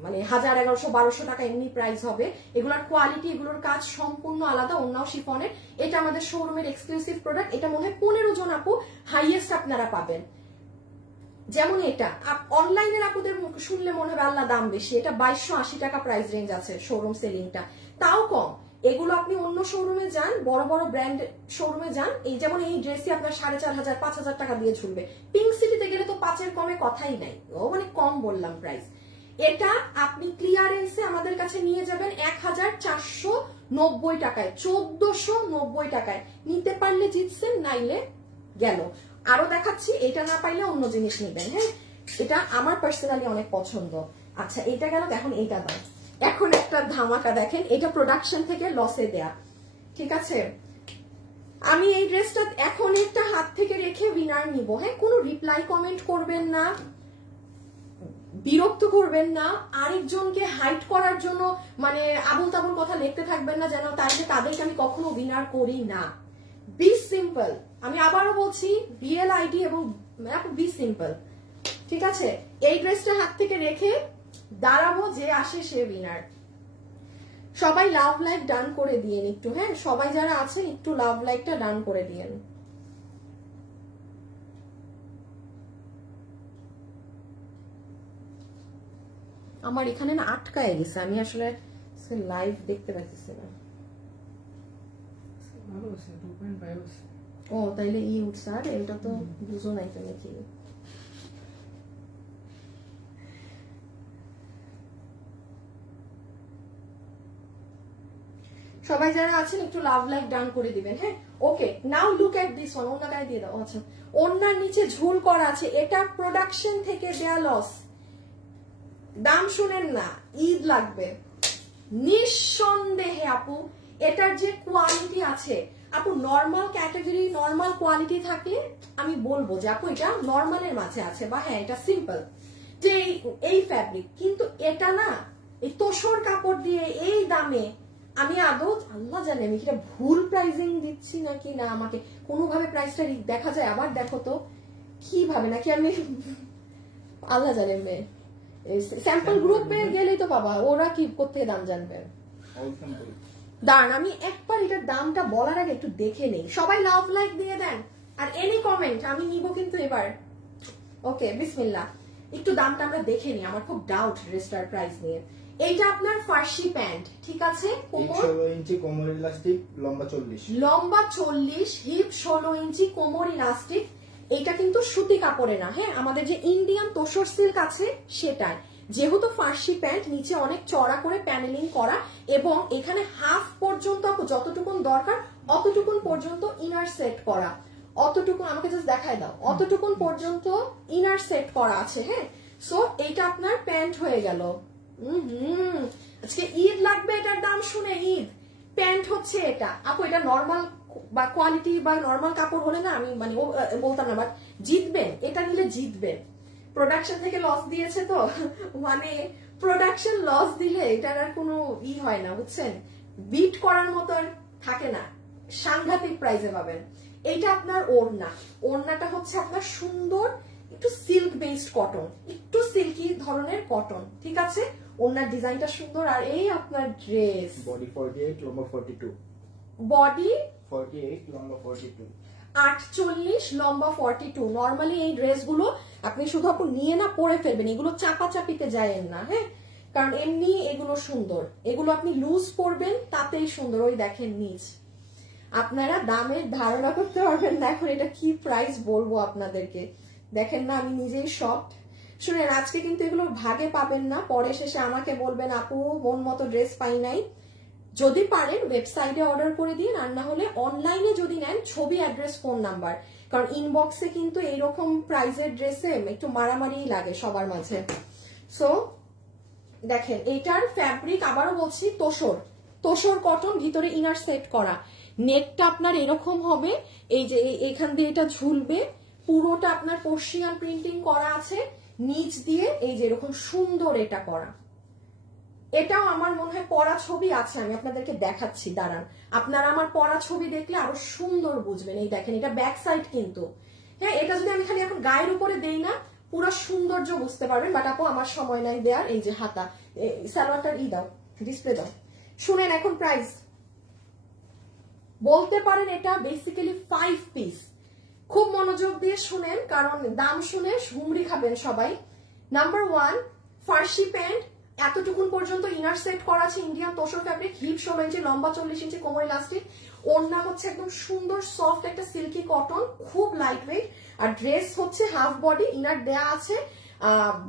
মানে 1000, 1100, 1200 টাকা এমনি প্রাইস হবে। এগুলোর কোয়ালিটি, এগুলোর কাজ সম্পূর্ণ আলাদা, অন্যান্য শিফনের। এটা আমাদের শোরুমের এক্সক্লুসিভ প্রোডাক্ট। এটা মনে হয় 15 জন আপু হাইয়েস্ট আপনারা পাবেন। যেমন এটা অনলাইনের আপুদের শুনলে মনে হবে আল্লাহ দাম বেশি, এটা 2280 টাকা প্রাইস রেঞ্জ আছে শোরুম সেলিংটা, তাও কম। এগুলো আপনি অন্য শোরুমে যান, বড় বড় ব্র্যান্ড শোরুমে যান, এই যেমন এই ড্রেসই আপনার 4500, 5000 টাকা দিয়ে ঝুলবে। পিঙ্ক সিটিতে গেলে তো 5-এর কমে কথাই নাই, ও মানে কম বললাম প্রাইস। এটা আপনি ক্লিয়ারেন্সে আমাদের কাছে নিয়ে যাবেন 1490 টাকায়, 1490 টাকায়। নিতে পারলে জিতছেন, নাইলে গেল। আরো দেখাচ্ছি, এটা না পাইলে অন্য জিনিস নেবেন। হ্যাঁ, এটা আমার পার্সোনালি অনেক পছন্দ। আচ্ছা, এটা গেল, এখন এইটা দাও। এখন একটা ধামাকা দেখেন, এটা প্রোডাকশন থেকে লসে দেয়া, ঠিক আছে? আমি এই ড্রেসটা এখন একটা হাত থেকে রেখে উইনার নিব। হ্যাঁ, কোনো রিপ্লাই কমেন্ট করবেন না, বিরক্ত করবেন না, আরেকজনকে হাইট করার জন্য মানে আবুল তাবুল কথা লিখতে থাকবেন না, যেন তাদেরকে আমি কখনো উইনার করি না। বি সিম্পল, আমি আবারও বলছি, বিএল আইডি এবং বি সিম্পল, ঠিক আছে? এই ড্রেসটা হাত থেকে রেখে দাঁড়াবো, যে আসে সে উইনার। সবাই লাভ লাইক ডান করে দিয়েন একটু। হ্যাঁ, সবাই যারা আছেন একটু লাভ লাইকটা ডান করে দিয়েন। আমার এখানে না আটকায় গেছে, আমি আসলে লাইভ দেখতে পাচ্ছি না। ও তাইলে উঠছে, আর এটা তো বুঝো নাই তুমি কি। সবাই যারা আছেন একটু লাভ লাইক ডান করে দিবেন। হ্যাঁ, ওকে, নাও লুক এট দিস ওয়ান। ওন্না গায়ে দিয়ে দাও। আচ্ছা, ওন্নার নিচে ঝুল করা আছে, এটা প্রোডাকশন থেকে দেয়া লস। দাম শুনেন না, ঈদ লাগবে নিঃসন্দেহে আপু। এটার যে কোয়ালিটি আছে আপু, নর্মাল ক্যাটাগরি, নর্মাল কোয়ালিটি থাকলে আমি বলবো যে আপু এটা নর্মালের মাঝে আছে, বা হ্যাঁ এটা সিম্পল, যে এই ফ্যাব্রিক। কিন্তু এটা না, এই তোষর কাপড় দিয়ে এই দামে, আমি আদৌ আল্লাহ জানে আমি এটা ভুল প্রাইসিং দিচ্ছি নাকি না, আমাকে কোনোভাবে প্রাইসটা দেখা যায়। আবার দেখো তো কিভাবে, নাকি আমি আল্লাহ জানে। মেয়ে স্যাম্পল গ্রুপে গেলেই তো বাবা, ওরা কি কোথায় দাম জানবে। দাঁড়ান, আমি একবার এটার দামটা বলার আগে একটু দেখে নেই। সবাই লাভ লাইক দিয়ে দেন, আর এনি কমেন্ট আমি নিব কিন্তু এবার। ওকে, বিসমিল্লাহ। একটু দামটা আমরা দেখে নিই, আমার খুব ডাউট ড্রেসটার প্রাইস নিয়ে। এইটা আপনার ফার্সি প্যান্ট, ঠিক আছে? 16 ইঞ্চি কোমর ইলাস্টিক, লম্বা 40, লম্বা 40, হিপ 16 ইঞ্চি, কোমর ইলাস্টিক। এটা কিন্তু সুতি কাপড়ে না, হ্যাঁ, আমাদের যে ইন্ডিয়ান তোষর সিল্ক আছে সেটাই। যেহেতু ফার্সি প্যান্ট, নিচে অনেক চড়া করে প্যানেলিং করা, এবং এখানে হাফ পর্যন্ত যতটুকুন দরকার অতটুকুন পর্যন্ত ইনার সেট করা, অতটুকুন আমাকে জাস্ট দেখায় দাও, অতটুকুন পর্যন্ত ইনার সেট করা আছে। হ্যাঁ, সো এইটা আপনার প্যান্ট হয়ে গেল। আজকে ঈদ লাগবে এটার দাম শুনে, ঈদ। প্যান্ট হচ্ছে এটা আপু, এটা নর্মাল বা কোয়ালিটি বা নর্মাল কাপড় হলে না আমি মানে বলতাম না, বাট জিতবেন, এটা নিলে জিতবেন। প্রোডাকশন থেকে লস দিয়েছে তো, মানে প্রোডাকশন লস দিলে এটার আর কোনো হয় না, বুঝছেন? বিট করার মতো আর থাকে না, সাংঘাতিক প্রাইসে পাবেন। এইটা আপনার ওড়না, ওড়নাটা হচ্ছে আপনার সুন্দর একটু সিল্ক বেসড কটন, একটু সিল্কি ধরনের কটন, ঠিক আছে? ওড়নার ডিজাইনটা সুন্দর। আর এই আপনার ড্রেস, বডি 48, লম্বা 42, বডি 48, লম্বা 42, 48, লম্বা 42। নর্মালি এই ড্রেসগুলো আপনি শুধু আপনি নিয়ে না পরে ফেলবেন, এগুলো চাপা চাপিতে যায়েন না। হ্যাঁ, কারণ এমনি এগুলো সুন্দর, এগুলো আপনি লুজ পরবেন তাতেই সুন্দর। ওই দেখেন নিচ, আপনারা দামের ধারণা করতে পারবেন না এখন এটা কি প্রাইস বলবো আপনাদেরকে। দেখেন না, আমি নিজেই শকড। শুনেন আজকে কিন্তু এগুলো ভাগে পাবেন না, পরে শেষে আমাকে বলবেন আপু মন মতো ড্রেস পাই নাই। যদি পারেন ওয়েবসাইটে অর্ডার করে দিন, আর না হলে অনলাইনে যদি নেন ছবি, অ্যাড্রেস, ফোন নাম্বার, কারণ ইনবক্সে কিন্তু এইরকম প্রাইজের ড্রেসে একটু মারামারি লাগে সবার মাঝে। সো দেখেন এইটার ফ্যাব্রিক আবারও বলছি তোষর কটন, ভিতরে ইনার সেট করা, নেকটা আপনার এরকম হবে, এই যে এইখান দিয়ে এটা ঝুলবে, পুরোটা আপনার পার্সিয়ান প্রিন্টিং করা আছে, নিচ দিয়ে এই যে এরকম সুন্দর এটা করা। এটাও আমার মনে হয় পরা ছবি আছে, আমি আপনাদেরকে দেখাচ্ছি, দাঁড়ান। আপনারা আমার পরা ছবি দেখলে আরো সুন্দর বুঝবেন। এই দেখেন এটা ব্যাক সাইড কিন্তু, হ্যাঁ এটা যদি আমি খালি এখন গায়ের উপরে দেই না পুরো সৌন্দর্য বুঝতে পারবেন, বাট আপু আমার সময় নাই দেয়ার। এই যে হাতা, সালোয়ারটার দাও, ডিসপ্লে দাও। শুনেন এখন প্রাইস বলতে পারেন এটা বেসিক্যালি 5 পিস। খুব মনোযোগ দিয়ে শুনেন, কারণ দাম শুনে হুমড়ি খাবেন সবাই। নাম্বার 1 ফার্সি প্যান্ট, এতটুকুন পর্যন্ত ইনার সেট করা আছে, ইন্ডিয়ান তোষর ফ্যাব্রিক, হিপ 16 ইঞ্চি, লম্বা 40 ইঞ্চি, কোমর ইলাস্টিক, ওড়না হচ্ছে একদম সুন্দর সফট একটা সিল্কি কটন, খুব লাইট ওয়েট, আর ড্রেস হচ্ছে হাফ বডি, ইনার দেয়া আছে,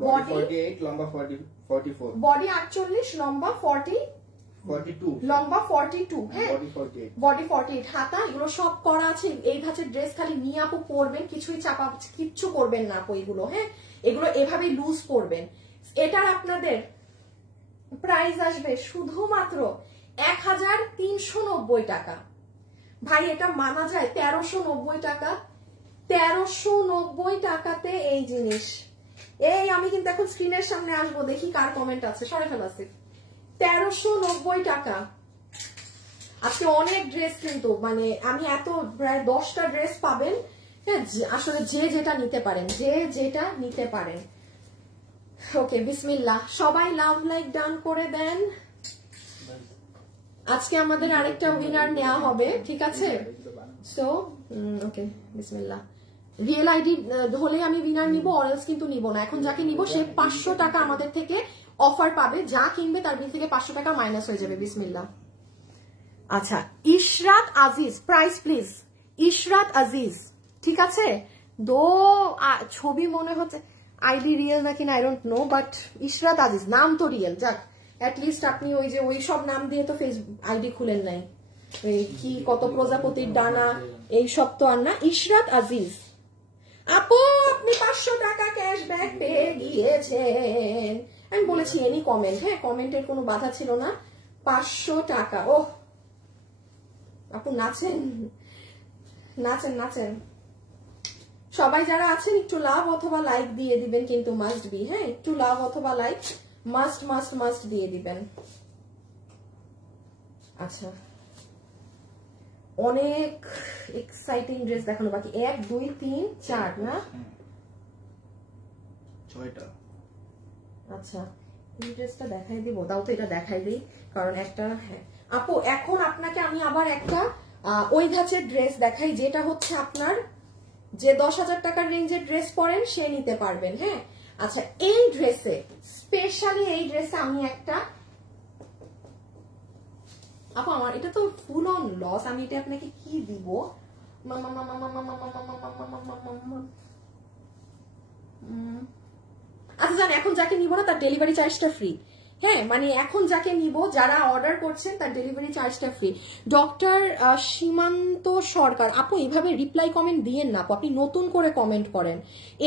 বডি 48, লম্বা 44, বডি 48, লম্বা 42, লম্বা 42, হ্যাঁ বডি 48, বডি 48, হাতা, এগুলো সব করা আছে। এই ধাঁচের ড্রেস খালি নিয়ে আপু পরবেন, কিছুই চাপা কিচ্ছু করবেন না আপু এগুলো, হ্যাঁ এগুলো এভাবেই লুজ করবেন। এটার আপনাদের প্রাইস আসবে শুধুমাত্র 1390 টাকা। ভাই এটা মানা যায়? 1390 টাকা, 1390 টাকাতে এই জিনিস। এই আমি কিন্তু এখন স্ক্রিনের সামনে আসবো, দেখি কার কমেন্ট আছে, সরে ফেলাছি। 1390 টাকা। আজকে অনেক ড্রেস কিন্তু, মানে আমি এত প্রায় 10টা ড্রেস পাবেন, হ্যাঁ আসলে যে যেটা নিতে পারেন, যে যেটা নিতে পারেন। ওকে বিসমিল্লাহ, সবাই লাভ লাইক ডান করে দেন। আজকে আমাদের আরেকটা উইনার নেওয়া হবে, ঠিক আছে? সো ওকে বিসমিল্লাহ। রিয়েল আইডি হলে আমি উইনার নিব, অরেলস কিন্তু নিব না। এখন যাকে নিব সে 500 টাকা আমাদের থেকে অফার পাবে, যা কিনবে তার বিল থেকে 500 টাকা মাইনাস হয়ে যাবে। বিসমিল্লাহ। আচ্ছা ইশরাত আজিজ, প্রাইস প্লিজ। ইশরাত আজিজ, ঠিক আছে? ছবি মনে হচ্ছে আইডি রিয়েল নাকি না I don't know, but Ishrat Aziz নাম তো রিয়েল। যাক অ্যাটলিস্ট আপনি ওই যে ওই সব নাম দিয়ে তো ফেসবুক আইডি খুলেন নাই, কি কত প্রজাপতির ডানা এইসব তো আর না। ইশরাত আজিজ আপু আপনি 500 টাকা ক্যাশব্যাক পেয়ে গিয়েছেন। আমি বলেছি এনি কমেন্ট, হ্যাঁ কমেন্টের কোনো বাধা ছিল না। 500 টাকা। ও আপু নাচেন নাচেন নাচেন। সবাই যারা আছেন একটু লাভ অথবা লাইক দিয়ে দিবেন কিন্তু, মাস্ট বি, হ্যাঁ একটু লাভ অথবা লাইক মাস্ট মাস্ট মাস্ট দিয়ে দিবেন। আচ্ছা অনেক এক্সাইটিং ড্রেস দেখানো বাকি, 1 2 3 4 না 6টা। আচ্ছা এই ড্রেসটা দেখাই দিব, দাও তো এটা দেখাই দিই, কারণ একটা, হ্যাঁ আপু এখন আপনাকে আমি আবার একটা ওই ধাঁচের ড্রেস দেখাই, যেটা হচ্ছে আপনার যে 10,000 টাকার রেঞ্জের ড্রেস পরেন সে নিতে পারবেন, হ্যাঁ। আচ্ছা এই ড্রেসে স্পেশালি এই ড্রেসে আমি একটা, আপু আমার এটা তো ফুল অন লস, আমি এটা আপনাকে কি দিব? আচ্ছা জান এখন যাকে নিব না তার ডেলিভারি চার্জটা ফ্রি, হ্যাঁ মানে এখন যাকে নিব যারা অর্ডার করছেন তার ডেলিভারি চার্জটা ফ্রি। ডক্টর সীমান্ত সরকার, আপু এইভাবে রিপ্লাই কমেন্ট দিয়েন না আপু, আপনি নতুন করে কমেন্ট করেন।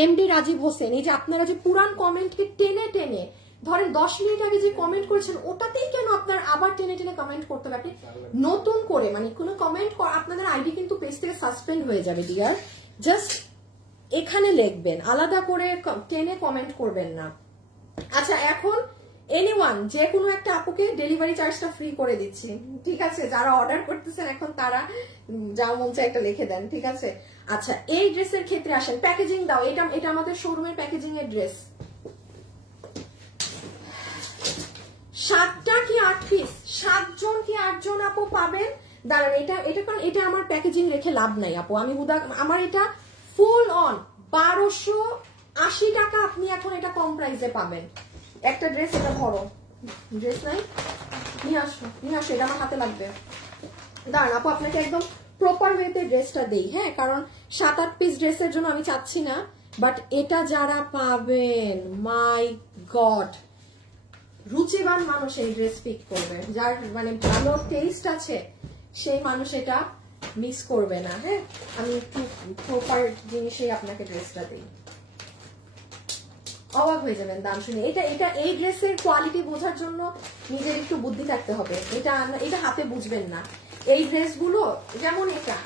এমডি রাজীব হোসেন, এই যে আপনারা যে পুরান কমেন্টকে টেনে টেনে ধরেন 10 মিনিট আগে যে কমেন্ট করেছেন ওটাতেই কেন আপনার আবার টেনে টেনে কমেন্ট করতে হবে? আপনি নতুন করে মানে কোনো কমেন্ট, আপনাদের আইডি কিন্তু পেজ থেকে সাসপেন্ড হয়ে যাবে ডিয়ার। জাস্ট এখানে লিখবেন, আলাদা করে টেনে কমেন্ট করবেন না। আচ্ছা এখন এনিওয়ান যে কোনো একটা আপুকে ডেলিভারি চার্জটা ফ্রি করে দিচ্ছি, ঠিক আছে? যারা অর্ডার করতেছেন এখন তারা যা মন চায় একটা লিখে দেন, ঠিক আছে? আচ্ছা এই ড্রেসের ক্ষেত্রে আসেন, প্যাকেজিং দাও। এটা আমাদের শোরুমের প্যাকেজিং এর ড্রেস। 7টা কি 8 পিস, 7 জন কি 8 জন আপু পাবেন? দাঁড়ান এটা কারণ এটা আমার প্যাকেজিং রেখে লাভ নাই আপু, আমি আমার এটা ফুল অন 1280 টাকা আপনি এখন এটা কম প্রাইসে পাবেন। একটা ড্রেস, এটা ধরো, ড্রেস নাই, নিয়ে আসো, এটা আমার হাতে লাগবে। দাঁড়ান আপু আপনাকে একদম প্রপার ওয়েতে ড্রেসটা দেই, হ্যাঁ কারণ 7-8 পিস ড্রেসের জন্য আমি চাচ্ছি না বাট এটা যারা পাবেন, মাই গড, রুচিবান মানুষ এই ড্রেস পিক করবে, যার মানে ভালো টেস্ট আছে সেই মানুষ এটা মিস করবে না। হ্যাঁ, আমি একটু প্রপার জিনিসেই আপনাকে ড্রেসটা দিই, অবাক হয়ে যাবেন দাম শুনে। এটা এই ড্রেসের কোয়ালিটি বোঝার জন্য নিজের একটু বুদ্ধি থাকতে হবে, এটা হাতে বুঝবেন না। এই ড্রেসগুলো যেমন এটা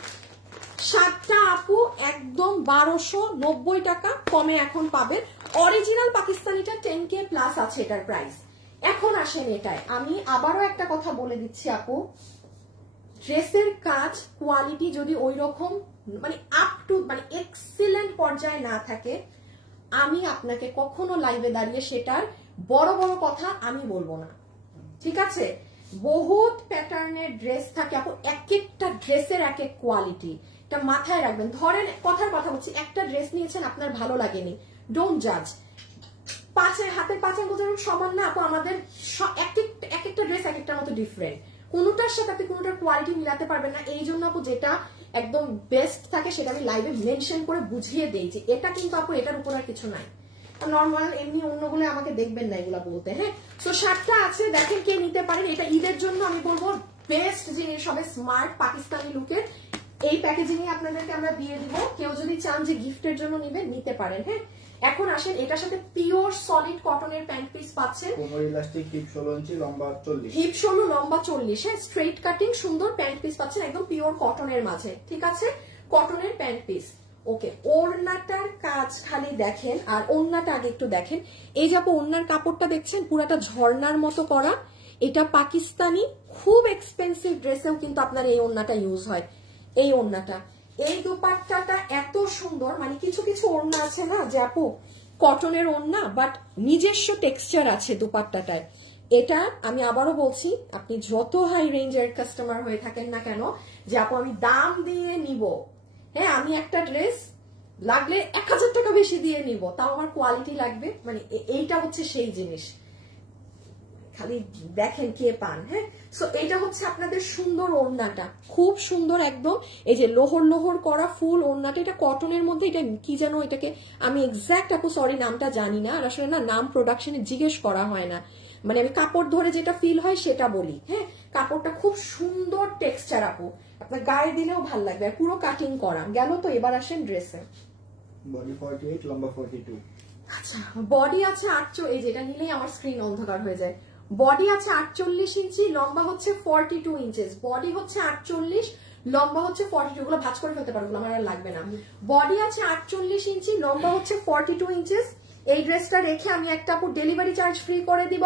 7টা আপু একদম 1290 টাকা কমে এখন পাবেন। অরিজিনাল পাকিস্তানিটা 10K প্লাস আছে এটার প্রাইস। এখন আসেন এটায়, আমি আবারও একটা কথা বলে দিচ্ছি আপু, ড্রেসের কাজ কোয়ালিটি যদি ওই রকম মানে আপ টু মানে এক্সিলেন্ট পর্যায়ে না থাকে, আমি আপনাকে কখনো লাইভে দাঁড়িয়ে সেটার বড় বড় কথা আমি বলবো না, ঠিক আছে? বহুত প্যাটার্নের ড্রেস থাকে আপু, এক একটা ড্রেসের এক এক কোয়ালিটি, এটা মাথায় রাখবেন। ধরেন কথার কথা বলছি, একটা ড্রেস নিয়েছেন আপনার ভালো লাগেনি, ডোন্ট জাজ। হাতের 5 আঙ্গুল যেরকম সমান না আপু, আমাদের এক একটা ড্রেস এক একটার মতো ডিফারেন্ট, কোনোটার সাথে আপনি কোনোটার কোয়ালিটি মিলাতে পারবেন না। এই জন্য আপু যেটা একদম বেস্ট থাকে সেটা আমি লাইভে মেনশন করে বুঝিয়ে দেই যে এটা কিন্তু আপু এটার উপর আর কিছু নাই। নর্মাল এমনি অন্যগুলো আমাকে দেখবেন না এগুলা বলতে। হ্যাঁ, তো 7টা আছে, দেখেন কে নিতে পারেন। এটা ঈদের জন্য আমি বলবো বেস্ট জিনিস হবে, স্মার্ট পাকিস্তানি লুকের এই প্যাকেজিংই আপনাদেরকে আমরা দিয়ে দিব। কেউ যদি চান যে গিফটের জন্য নিবেন, নিতে পারেন। হ্যাঁ, এখন আসেন এটার সাথে পিওর সলিড কটনের প্যান্ট পিস পাচ্ছেন, কোমর ইলাস্টিক, হিপ 16 ইঞ্চি, লম্বা 40, হিপ 16 লম্বা 40। হ্যাঁ, স্ট্রেট কাটিং সুন্দর প্যান্ট পিস পাচ্ছেন একদম পিওর কটনের মাঝে, ঠিক আছে? কটনের প্যান্ট পিস। ওকে, ওড়নাটার কাজ খালি দেখেন, আর ওড়নাটা আগে একটু দেখেন। এই যে আপু ওড়নার কাপড়টা দেখছেন পুরাটা ঝর্ণার মতো করা, এটা পাকিস্তানি খুব এক্সপেন্সিভ ড্রেসেও কিন্তু আপনার এই ওড়নাটা ইউজ হয়। এই ওড়নাটা, এই দুপাট্টাটা এত সুন্দর, মানে কিছু কিছু ওড়না আছে না যে আপু কটনের ওড়না বাট নিজস্ব টেক্সচার আছে দুপাট্টাটায়। এটা আমি আবারও বলছি, আপনি যত হাই রেঞ্জের কাস্টমার হয়ে থাকেন না কেন, যে আপু আমি দাম দিয়ে নিব, হ্যাঁ আমি একটা ড্রেস লাগলে 1000 টাকা বেশি দিয়ে নিব, তাও আমার কোয়ালিটি লাগবে, মানে এইটা হচ্ছে সেই জিনিস, খালি দেখেন কে পান। হ্যাঁ, সো এটা হচ্ছে আপনাদের সুন্দর ওড়নাটা, খুব সুন্দর একদম। এই যে লোহর লোহর করা ফুল ওড়নাটা, এটা কটনের মধ্যে, এটা কি যেন এটাকে আমি এক্সাক্ট আপু সরি নামটা জানি না, আর আসলে না নাম প্রোডাকশনে জিজ্ঞেস করা হয় না, মানে আমি কাপড় ধরে যেটা ফিল হয় সেটা বলি। হ্যাঁ, কাপড়টা খুব সুন্দর টেক্সচার আপু, আপনার গায়ে দিলেও ভাল লাগবে, আর পুরো কাটিং করা গেল। তো এবার আসেন ড্রেসে, বডি 48, লম্বা 42। আচ্ছা, বডি আছে 48, এই যেটা নিলেই আমার স্ক্রিন অন্ধকার হয়ে যায়। বডি আছে 48 ইঞ্চি, লম্বা হচ্ছে 42 ইঞ্চেস। বডি হচ্ছে 48, লম্বা হচ্ছে 42, গুলো ভাঁজ করে ফেলতে পারবো, আমার আর লাগবে না। বডি আছে 48 ইঞ্চি, লম্বা হচ্ছে 42 ইঞ্চেস। এই ড্রেসটা রেখে আমি একটা আপু ডেলিভারি চার্জ ফ্রি করে দিব।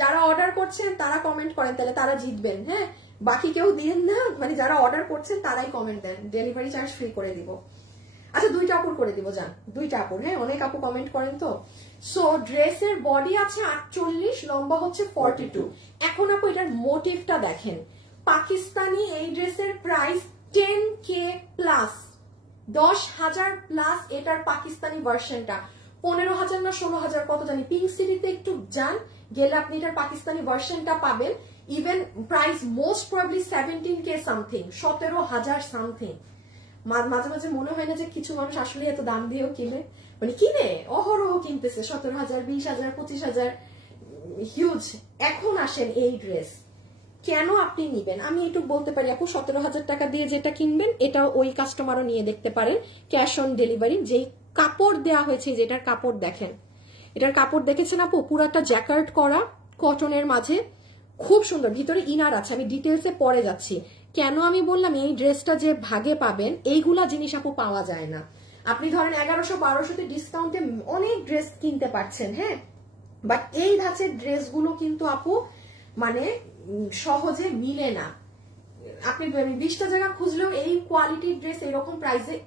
যারা অর্ডার করছেন তারা কমেন্ট করেন, তাহলে তারা জিতবেন। হ্যাঁ, বাকি কেউ দিন না, মানে যারা অর্ডার করছেন তারাই কমেন্ট দেন, ডেলিভারি চার্জ ফ্রি করে দিব। আচ্ছা, 2টা আপুর করে দিব, যান 2টা আপুর। হ্যাঁ, অনেক আপু কমেন্ট করেন তো। সো ড্রেসের বডি আছে 48, লম্বা হচ্ছে 42। এখন আপু এটার মোটিভটা দেখেন, পাকিস্তানি এই ড্রেসের প্রাইস 10K প্লাস, 10,000 প্লাস এটার পাকিস্তানি ভার্সনটা। 15,000 না 16,000 কত জানি, পিঙ্ক সিটিতে একটু যান, গেলে আপনি এটার পাকিস্তানি ভার্সনটা পাবেন। Even price most probably 17K something, 17,000 something. মাঝে মাঝে মনে হয় না যে কিছু মানুষ আসলে এত দাম দিয়েও কিনে, মানে কিনে অহরহ কিনতেছে, 17,000, 20,000, 25,000, হিউজ। এখন আসেন এই ড্রেস কেন আপনি নিবেন, আমি একটু বলতে পারি আপু, 17,000 টাকা দিয়ে যেটা কিনবেন এটা ওই কাস্টমারও নিয়ে দেখতে পারেন, ক্যাশ অন ডেলিভারি। যেই কাপড় দেওয়া হয়েছে, যেটার কাপড় দেখেন, এটার কাপড় দেখেছেন আপু, পুরাটা জ্যাকার্ড করা কটনের মাঝে, খুব সুন্দর। ভিতরে ইনার আছে, আমি ডিটেলসে পরে যাচ্ছি। কেন আমি বললাম এই ড্রেসটা যে ভাগে পাবেন, এইগুলা জিনিস আপু পাওয়া যায় না। আপনি ধরেন 1100-1200 ডিসকাউন্টে অনেক ড্রেস কিনতে পারছেন। হ্যাঁ, বাট এই ধাঁচের ড্রেসগুলো কিন্তু আপু মানে সহজে মিলে না। আপনি 20টা জায়গা খুঁজলেও এই কোয়ালিটির ড্রেস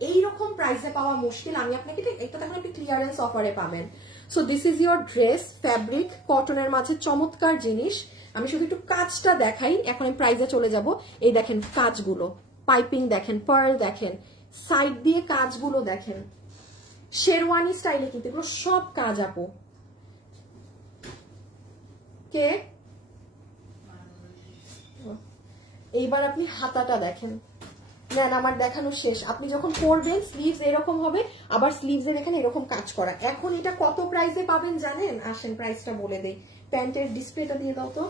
এইরকম প্রাইসে পাওয়া মুশকিল। আমি আপনাকে এটা দেখুন, আপনি ক্লিয়ারেন্স অফারে পাবেন। So this is your dress, fabric কটনের মাঝে চমৎকার জিনিস। আমি শুধু একটু কাজটা দেখাই, এখন আমি প্রাইসে চলে যাব। এই দেখেন কাজগুলো, পাইপিং দেখেন, পার্ল দেখেন, সাইড দিয়ে কাজগুলো দেখেন, শেরওয়ানি স্টাইলে কিন্তু এগুলো সব কাজ আপু। কে এইবার আপনি হাতাটা দেখেন, না না আমার দেখানো শেষ। আপনি যখন পরবেন স্লিভস এরকম হবে, আবার স্লিভস এর এখানে এরকম কাজ করা। এখন এটা কত প্রাইসে পাবেন জানেন? আসেন প্রাইসটা বলে দেই। প্যান্টের ডিসপ্লেটা দিয়ে দাও তো।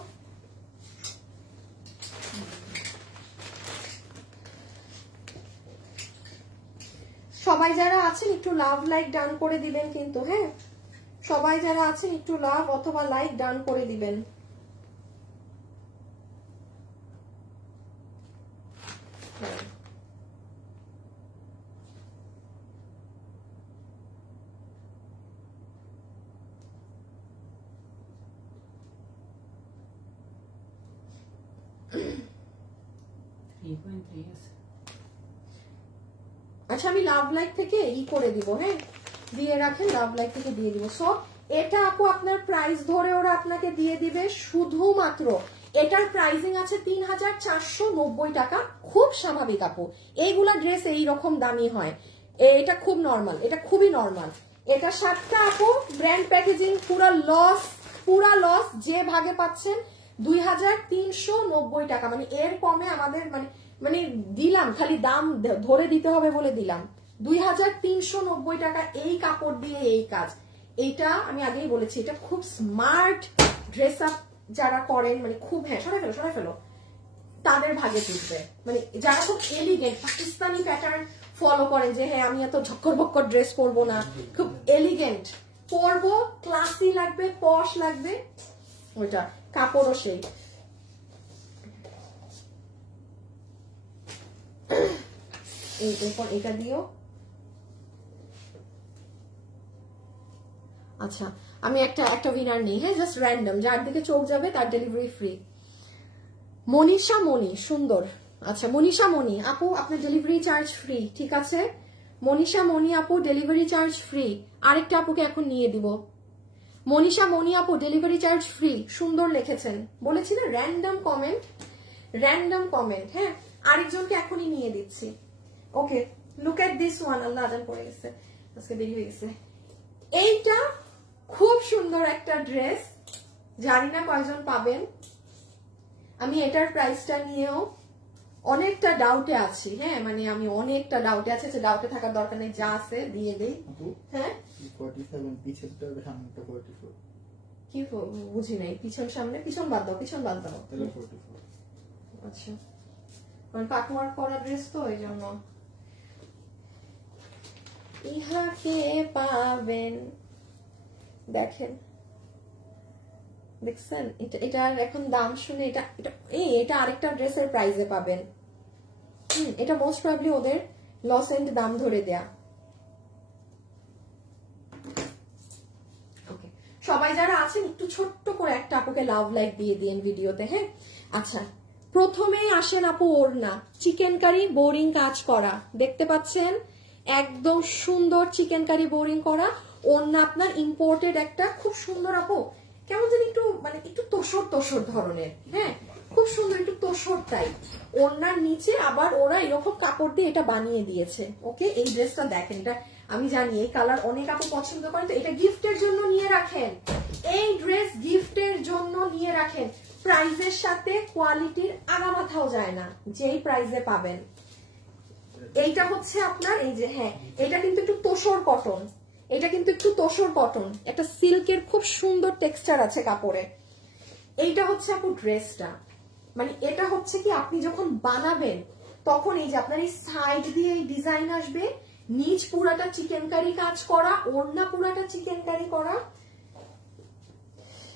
সবাই যারা আছেন একটু লাভ লাইক ডান করে দিবেন কিন্তু, হ্যাঁ সবাই যারা আছেন একটু লাভ অথবা লাইক ডান করে দিবেন। আচ্ছা আমি লাভ লাইক থেকে করে দিব, হ্যাঁ দিয়ে রাখেন, লাভ লাইক থেকে দিয়ে দিব। সো এটা আপু আপনার প্রাইস ধরে ওরা আপনাকে দিয়ে দিবে শুধুমাত্র, এটার প্রাইসিং আছে 3490 টাকা। খুব স্বাভাবিক আপু, এইগুলা ড্রেস এইরকম দামি হয়, এটা খুব নর্মাল, এটা খুবই নর্মাল। এটা 7টা আপু ব্র্যান্ড প্যাকেজিং, পুরা লস যে ভাগে পাচ্ছেন 2390 টাকা। মানে এর কমে আমাদের মানে দিলাম, খালি দাম ধরে দিতে হবে বলে দিলাম 2390 টাকা। এই কাপড় দিয়ে এই কাজ, এইটা আমি আগেই বলেছি এটা খুব স্মার্ট ড্রেস আপ যারা করেন, মানে খুব, হ্যাঁ সরাই ফেলো তাদের ভাগে তুলবে। মানে যারা খুব এলিগেন্ট পাকিস্তানি প্যাটার্ন ফলো করেন, যে হ্যাঁ আমি এত ঝক্কর বক্কর ড্রেস পরবো না, খুব এলিগেন্ট পরবো, ক্লাসি লাগবে, পশ লাগবে, ওইটা কাপড়ও সেই। এরপর এটা দিও। আচ্ছা আমি একটা উইনার নেই, হ্যাঁ জাস্ট র্যান্ডম, যার দিকে চোখ যাবে তার ডেলিভারি ফ্রি। মনীষা মনি, সুন্দর। আচ্ছা মনীষা মনি আপু আপনার ডেলিভারি চার্জ ফ্রি, ঠিক আছে মনীষা মনি আপু ডেলিভারি চার্জ ফ্রি। আরেকটা আপুকে এখন নিয়ে দিব। মনীষা মনি আপু ডেলিভারি চার্জ ফ্রি, সুন্দর লিখেছেন, বলেছি না র্যান্ডম কমেন্ট, হ্যাঁ আরেকজনকে এখনই নিয়ে দিচ্ছি। Okay look at this one, আল্লাহ আজান পড়ে গেছে, আজকে দেরি হয়ে গেছে। এইটা খুব সুন্দর একটা ড্রেস, জানি না কয়জন পাবেন। আমি এটার প্রাইসটা নিয়েও অনেকটা ডাউটে আছি, হ্যাঁ মানে আমি অনেকটা ডাউটে আছি, ডাউটে থাকার দরকার নেই, যা আছে দিয়ে দেই। হ্যাঁ 47 পিছনটা সামনেটা 44, কি বুঝি নাই, পিছন বাদ দাও তাহলে 44। আচ্ছা মানে কাটওয়ার্ক করা ড্রেস তো এই জন্য। ইহাকে পাবেন, দেখেন দেখছেন এটার এখন দাম শুনে এটা আরেকটা ড্রেসের প্রাইসে পাবেন। এটা মোস্ট প্রবাবলি ওদের লস এন্ড দাম ধরে দেয়া। ওকে সবাই যারা আছেন একটু ছোট্ট করে একটা আপুকে লাভ লাইক দিয়ে দিন ভিডিওতে, হ্যাঁ। আচ্ছা প্রথমেই আসেন আপু ওড়না, চিকেন কারি বোরিং কাজ করা, দেখতে পাচ্ছেন একদম সুন্দর চিকেন কারি বোরিং করা ওড়না, আপনার ইম্পোর্টেড একটা খুব সুন্দর আপু, কেমন যেন একটু মানে একটু তোষর ধরনের, হ্যাঁ খুব সুন্দর একটু তোষর টাইপ। ওড়নার নিচে আবার ওরা এরকম কাপড় দিয়ে এটা বানিয়ে দিয়েছে। ওকে এই ড্রেসটা দেখেন, এটা আমি জানি এই কালার অনেক আপু পছন্দ করেন, তো এটা গিফটের জন্য নিয়ে রাখেন, এই ড্রেস গিফটের জন্য নিয়ে রাখেন। প্রাইজের সাথে কোয়ালিটির আগা মাথাও যায় না, যেই প্রাইজে পাবেন। এইটা হচ্ছে আপনার এই যে, হ্যাঁ এটা কিন্তু একটু তোষর কটন, একটা সিল্কের খুব সুন্দর টেক্সচার আছে কাপড়ে। এইটা হচ্ছে আপু ড্রেসটা, মানে এটা হচ্ছে কি আপনি যখন বানাবেন তখন এই যে আপনার এই সাইড দিয়ে এই ডিজাইন আসবে, নিচ পুরাটা চিকেন কারি কাজ করা, ওড়না পুরাটা চিকেন কারি করা।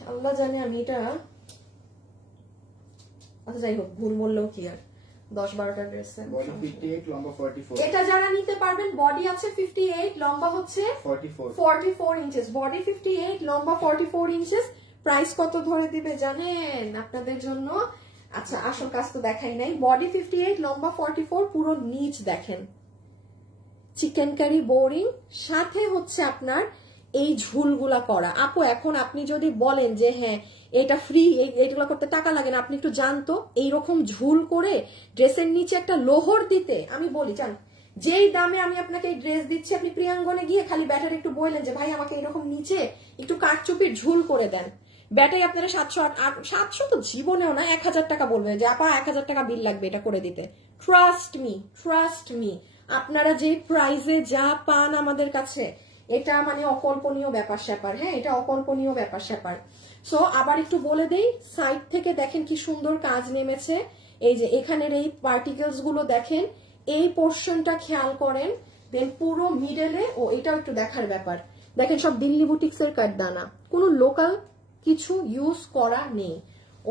আল্লাহ জানে আমি এটা, আচ্ছা যাই হোক ভুল বললেও কি আর, 10-12টা ড্রেস। বডি 58 লম্বা 44। এটা যারা নিতে পারবেন, বডি আছে 58, লম্বা হচ্ছে 44 ইঞ্চেস, বডি 58 লম্বা 44 ইঞ্চেস। প্রাইস কত ধরে দিবে জানেন আপনাদের জন্য? আচ্ছা আসল কাজ তো দেখাই নাই। বডি 58 লম্বা 44, পুরো নিচ দেখেন চিকেন কারি বোরিং, সাথে হচ্ছে আপনার এই ঝুলগুলা করা। আপু এখন আপনি যদি বলেন যে হ্যাঁ এটা ফ্রি, এইগুলো করতে টাকা লাগে না, আপনি একটু জানতো এইরকম ঝুল করে ড্রেসের নিচে একটা লোহর দিতে, আমি বলি জান যেই দামে আমি আপনাকে এই ড্রেস দিচ্ছি, আপনি প্রিয়াঙ্গনে গিয়ে খালি ব্যাটার একটু বললেন যে ভাই আমাকে এরকম নিচে একটু কাঠচুপির ঝুল করে দেন, ব্যাটাই আপনারা 700 তো জীবনেও না 1000 টাকা বলবে যে আপা 1000 টাকা বিল লাগবে এটা করে দিতে, ট্রাস্ট মি আপনারা যে প্রাইজে যা পান আমাদের কাছে এটা মানে অকল্পনীয় ব্যাপার স্যাপার। হ্যাঁ, এটা অকল্পনীয় ব্যাপার স্যাপার। সো আবার একটু বলে দেই, সাইড থেকে দেখেন কি সুন্দর কাজ নেমেছে। এই যে এখানের এই পার্টিকেলস গুলো দেখেন, এই পোর্শনটা খেয়াল করেন, দেন পুরো মিডলে, ও এটাও একটু দেখার ব্যাপার, দেখেন সব দিল্লি বুটিক্স এর কাঠদানা, কোনো লোকাল কিছু ইউজ করা নেই।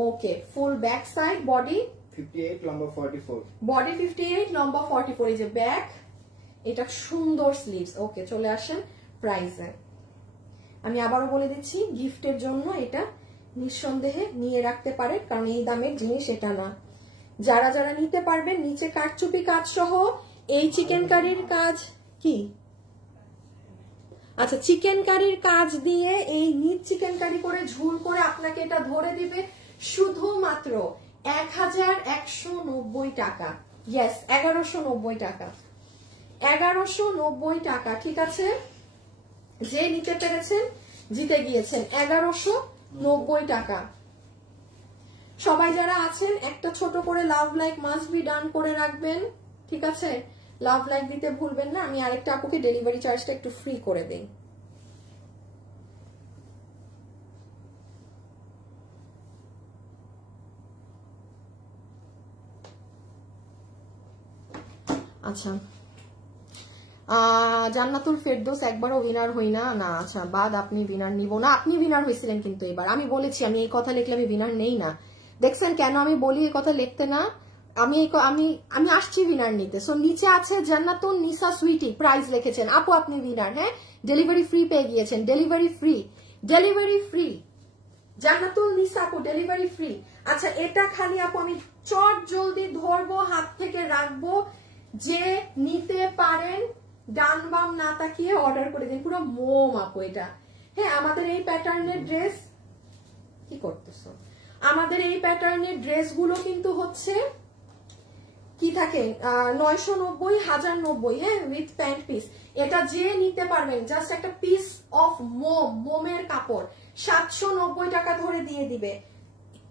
ওকে, ফুল ব্যাক সাইড, বডি 58 লম্বা 44, বডি 58 লম্বা 44, এই যে ব্যাক, এটা সুন্দর স্লিভস। ওকে, চলে আসেন প্রাইসে। আমি আবারও বলে দিচ্ছি, গিফটের জন্য এটা নিঃসন্দেহে নিয়ে রাখতে পারে, কারণ এই দামের জিনিস এটা না। যারা যারা নিতে পারবেন, নিচে কারচুপি কাজ সহ এই চিকেন কারির কাজ কি, আচ্ছা চিকেন কারির কাজ দিয়ে এই নিট চিকেন কারি করে ঝুল করে আপনাকে এটা ধরে দিবে শুধুমাত্র 1190 টাকা। ইয়েস, 1190 টাকা, 1190 টাকা। ঠিক আছে, যে নিতে পেরেছেন জিতে গিয়েছেন 1190 টাকা। সবাই যারা আছেন একটা ছোট করে love like must be done করে রাখবেন। ঠিক আছে, লাভ লাইক দিতে ভুলবেন না। আমি আরেকটা আপুকে ডেলিভারি চার্জটা একটু ফ্রি করে দেই। আচ্ছা, জান্নাতুল ফেরদৌস একবারও উইনার হই না। না আচ্ছা, বাদ, আপনি উইনার নিব না। আপনি উইনার হয়েছিলেন কিন্তু এবার, আমি বলেছি আমি এই কথা লিখলে আমি উইনার নেই না। দেখছেন কেন আমি বলি এই কথা লিখতে না? আমি আমি আসছি উইনার নিতে। সো নিচে আছে জান্নাতুল নিসা সুইটি, প্রাইজ লিখেছেন আপু, আপনি উইনার। হ্যাঁ, ডেলিভারি ফ্রি পেয়ে গিয়েছেন, ডেলিভারি ফ্রি। জান্নাতুল নিসা আপু, ডেলিভারি ফ্রি। আচ্ছা, এটা খালি আপু আমি চট জলদি ধরবো, হাত থেকে রাখবো, যে নিতে পারেন ডান বাম না তাকিয়ে অর্ডার করে দিন। পুরো মোম আপু এটা। হ্যাঁ, আমাদের এই প্যাটার্নের ড্রেস, কি করতেছো, আমাদের এই প্যাটার্নের ড্রেস গুলো কিন্তু হচ্ছে কি থাকে 990, 1090। হ্যাঁ, উইথ প্যান্ট পিস। এটা যে নিতে পারবেন, জাস্ট একটা পিস অফ মোমের কাপড় 790 টাকা ধরে দিয়ে দিবে।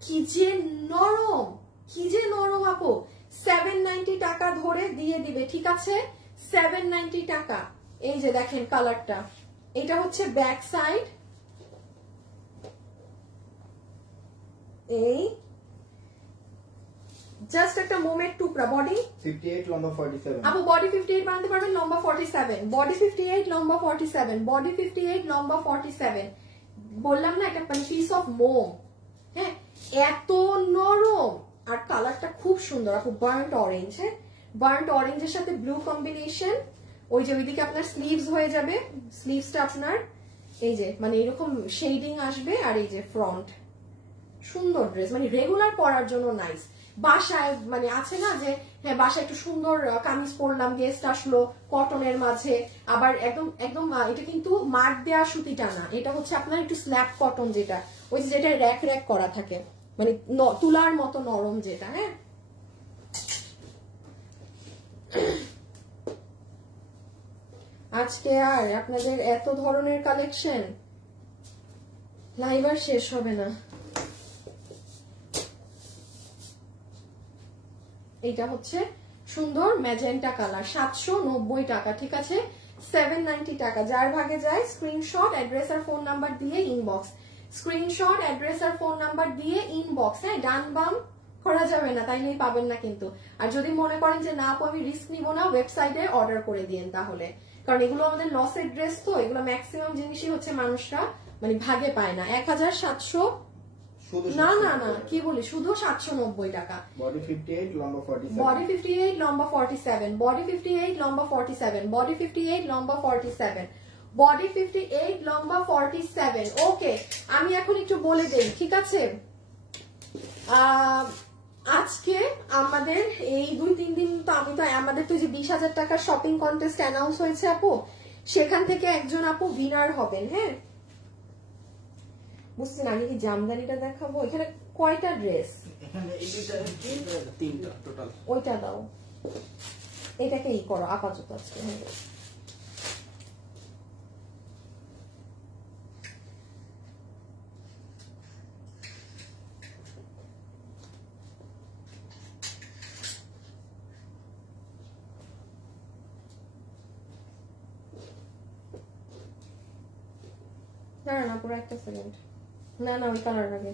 কি যে নরম আপু, 790 টাকা ধরে দিয়ে দিবে। ঠিক আছে, 790 টাকা। এই যে দেখেন কালারটা, এটা হচ্ছে ব্যাক সাইড, এই জাস্ট একটা মোমের টুকরা। বডি 58 লম্বা 47, আপু বডি 58 বানাতে পারবেন, লম্বা 47, বডি 58 লম্বা 47, বডি 58 লম্বা 47। বললাম না এটা পিস অফ মোম। হ্যাঁ, এত নরম, আর কালারটা খুব সুন্দর আপু, বার্ন্ট অরেঞ্জ। হ্যাঁ, বার্ন্ট অরেঞ্জের সাথে ব্লু কম্বিনেশন। ওই যে ওইদিকে আপনার স্লিভস হয়ে যাবে, স্লিভসটা আপনার এই যে মানে এরকম শেডিং আসবে, আর এই যে ফ্রন্ট। সুন্দর ড্রেস, মানে রেগুলার পরার জন্য নাইস। বাসায় মানে আছে না যে হ্যাঁ বাসায় একটু সুন্দর কামিজ পরলাম, গেস্ট আসলো, কটনের মাঝে, আবার একদম একদম এটা কিন্তু মার্ক দেওয়া সুতিটা না, এটা হচ্ছে আপনার একটু স্ল্যাব কটন, যেটা ওই যে যেটা র্যাক র্যাক করা থাকে, মানে তুলার মতো নরম যেটা। হ্যাঁ, আজকে আর আপনাদের এত ধরনের কালেকশন, লাইভ আর শেষ হবে না। এটা হচ্ছে সুন্দর ম্যাজেন্টা কালার, 790 টাকা। ঠিক আছে, 790 টাকা। যার ভাগে যায় স্ক্রিনশট, অ্যাড্রেস আর ফোন নাম্বার দিয়ে ইনবক্স, স্ক্রিনশট, অ্যাড্রেস আর ফোন নাম্বার দিয়ে ইনবক্স। হ্যাঁ, ডান বাম করা যাবে না, তাইলেই পাবেন না কিন্তু। আর যদি মনে করেন যে না আপু আমি রিস্ক নিব না, ওয়েবসাইটে অর্ডার করে দিন তাহলে, কারণ এগুলো আমাদের লসের ড্রেস, তো এগুলো ম্যাক্সিমাম জিনিসই হচ্ছে মানুষরা মানে ভাগে পায় না। 1700, না না না কি বলি, শুধু 790 টাকা। বডি 58 লম্বা 47, বডি 58 লম্বা 47, বডি 58 লম্বা 47, বডি 58 লম্বা 47, বডি 58 লম্বা 47। ওকে, আমি এখন একটু বলে দেই। ঠিক আছে, আজকে আমাদের এই 2-3 দিন তো আমি তো আমাদের তো যে 20,000 টাকার শপিং কন্টেস্ট অ্যানাউন্স হয়েছে আপু, সেখান থেকে একজন আপু উইনার হবেন। হ্যাঁ, বুঝছেন, আমি কি জামদানিটা দেখাবো? এখানে কয়টা ড্রেস? এখানে এই দুইটা তিনটা টোটাল। ওইটা দাও, এটাকে ই করো আপাতত আজকে। হ্যাঁ না পুরো একটা সেকেন্ড, না না ওই কালার আগে।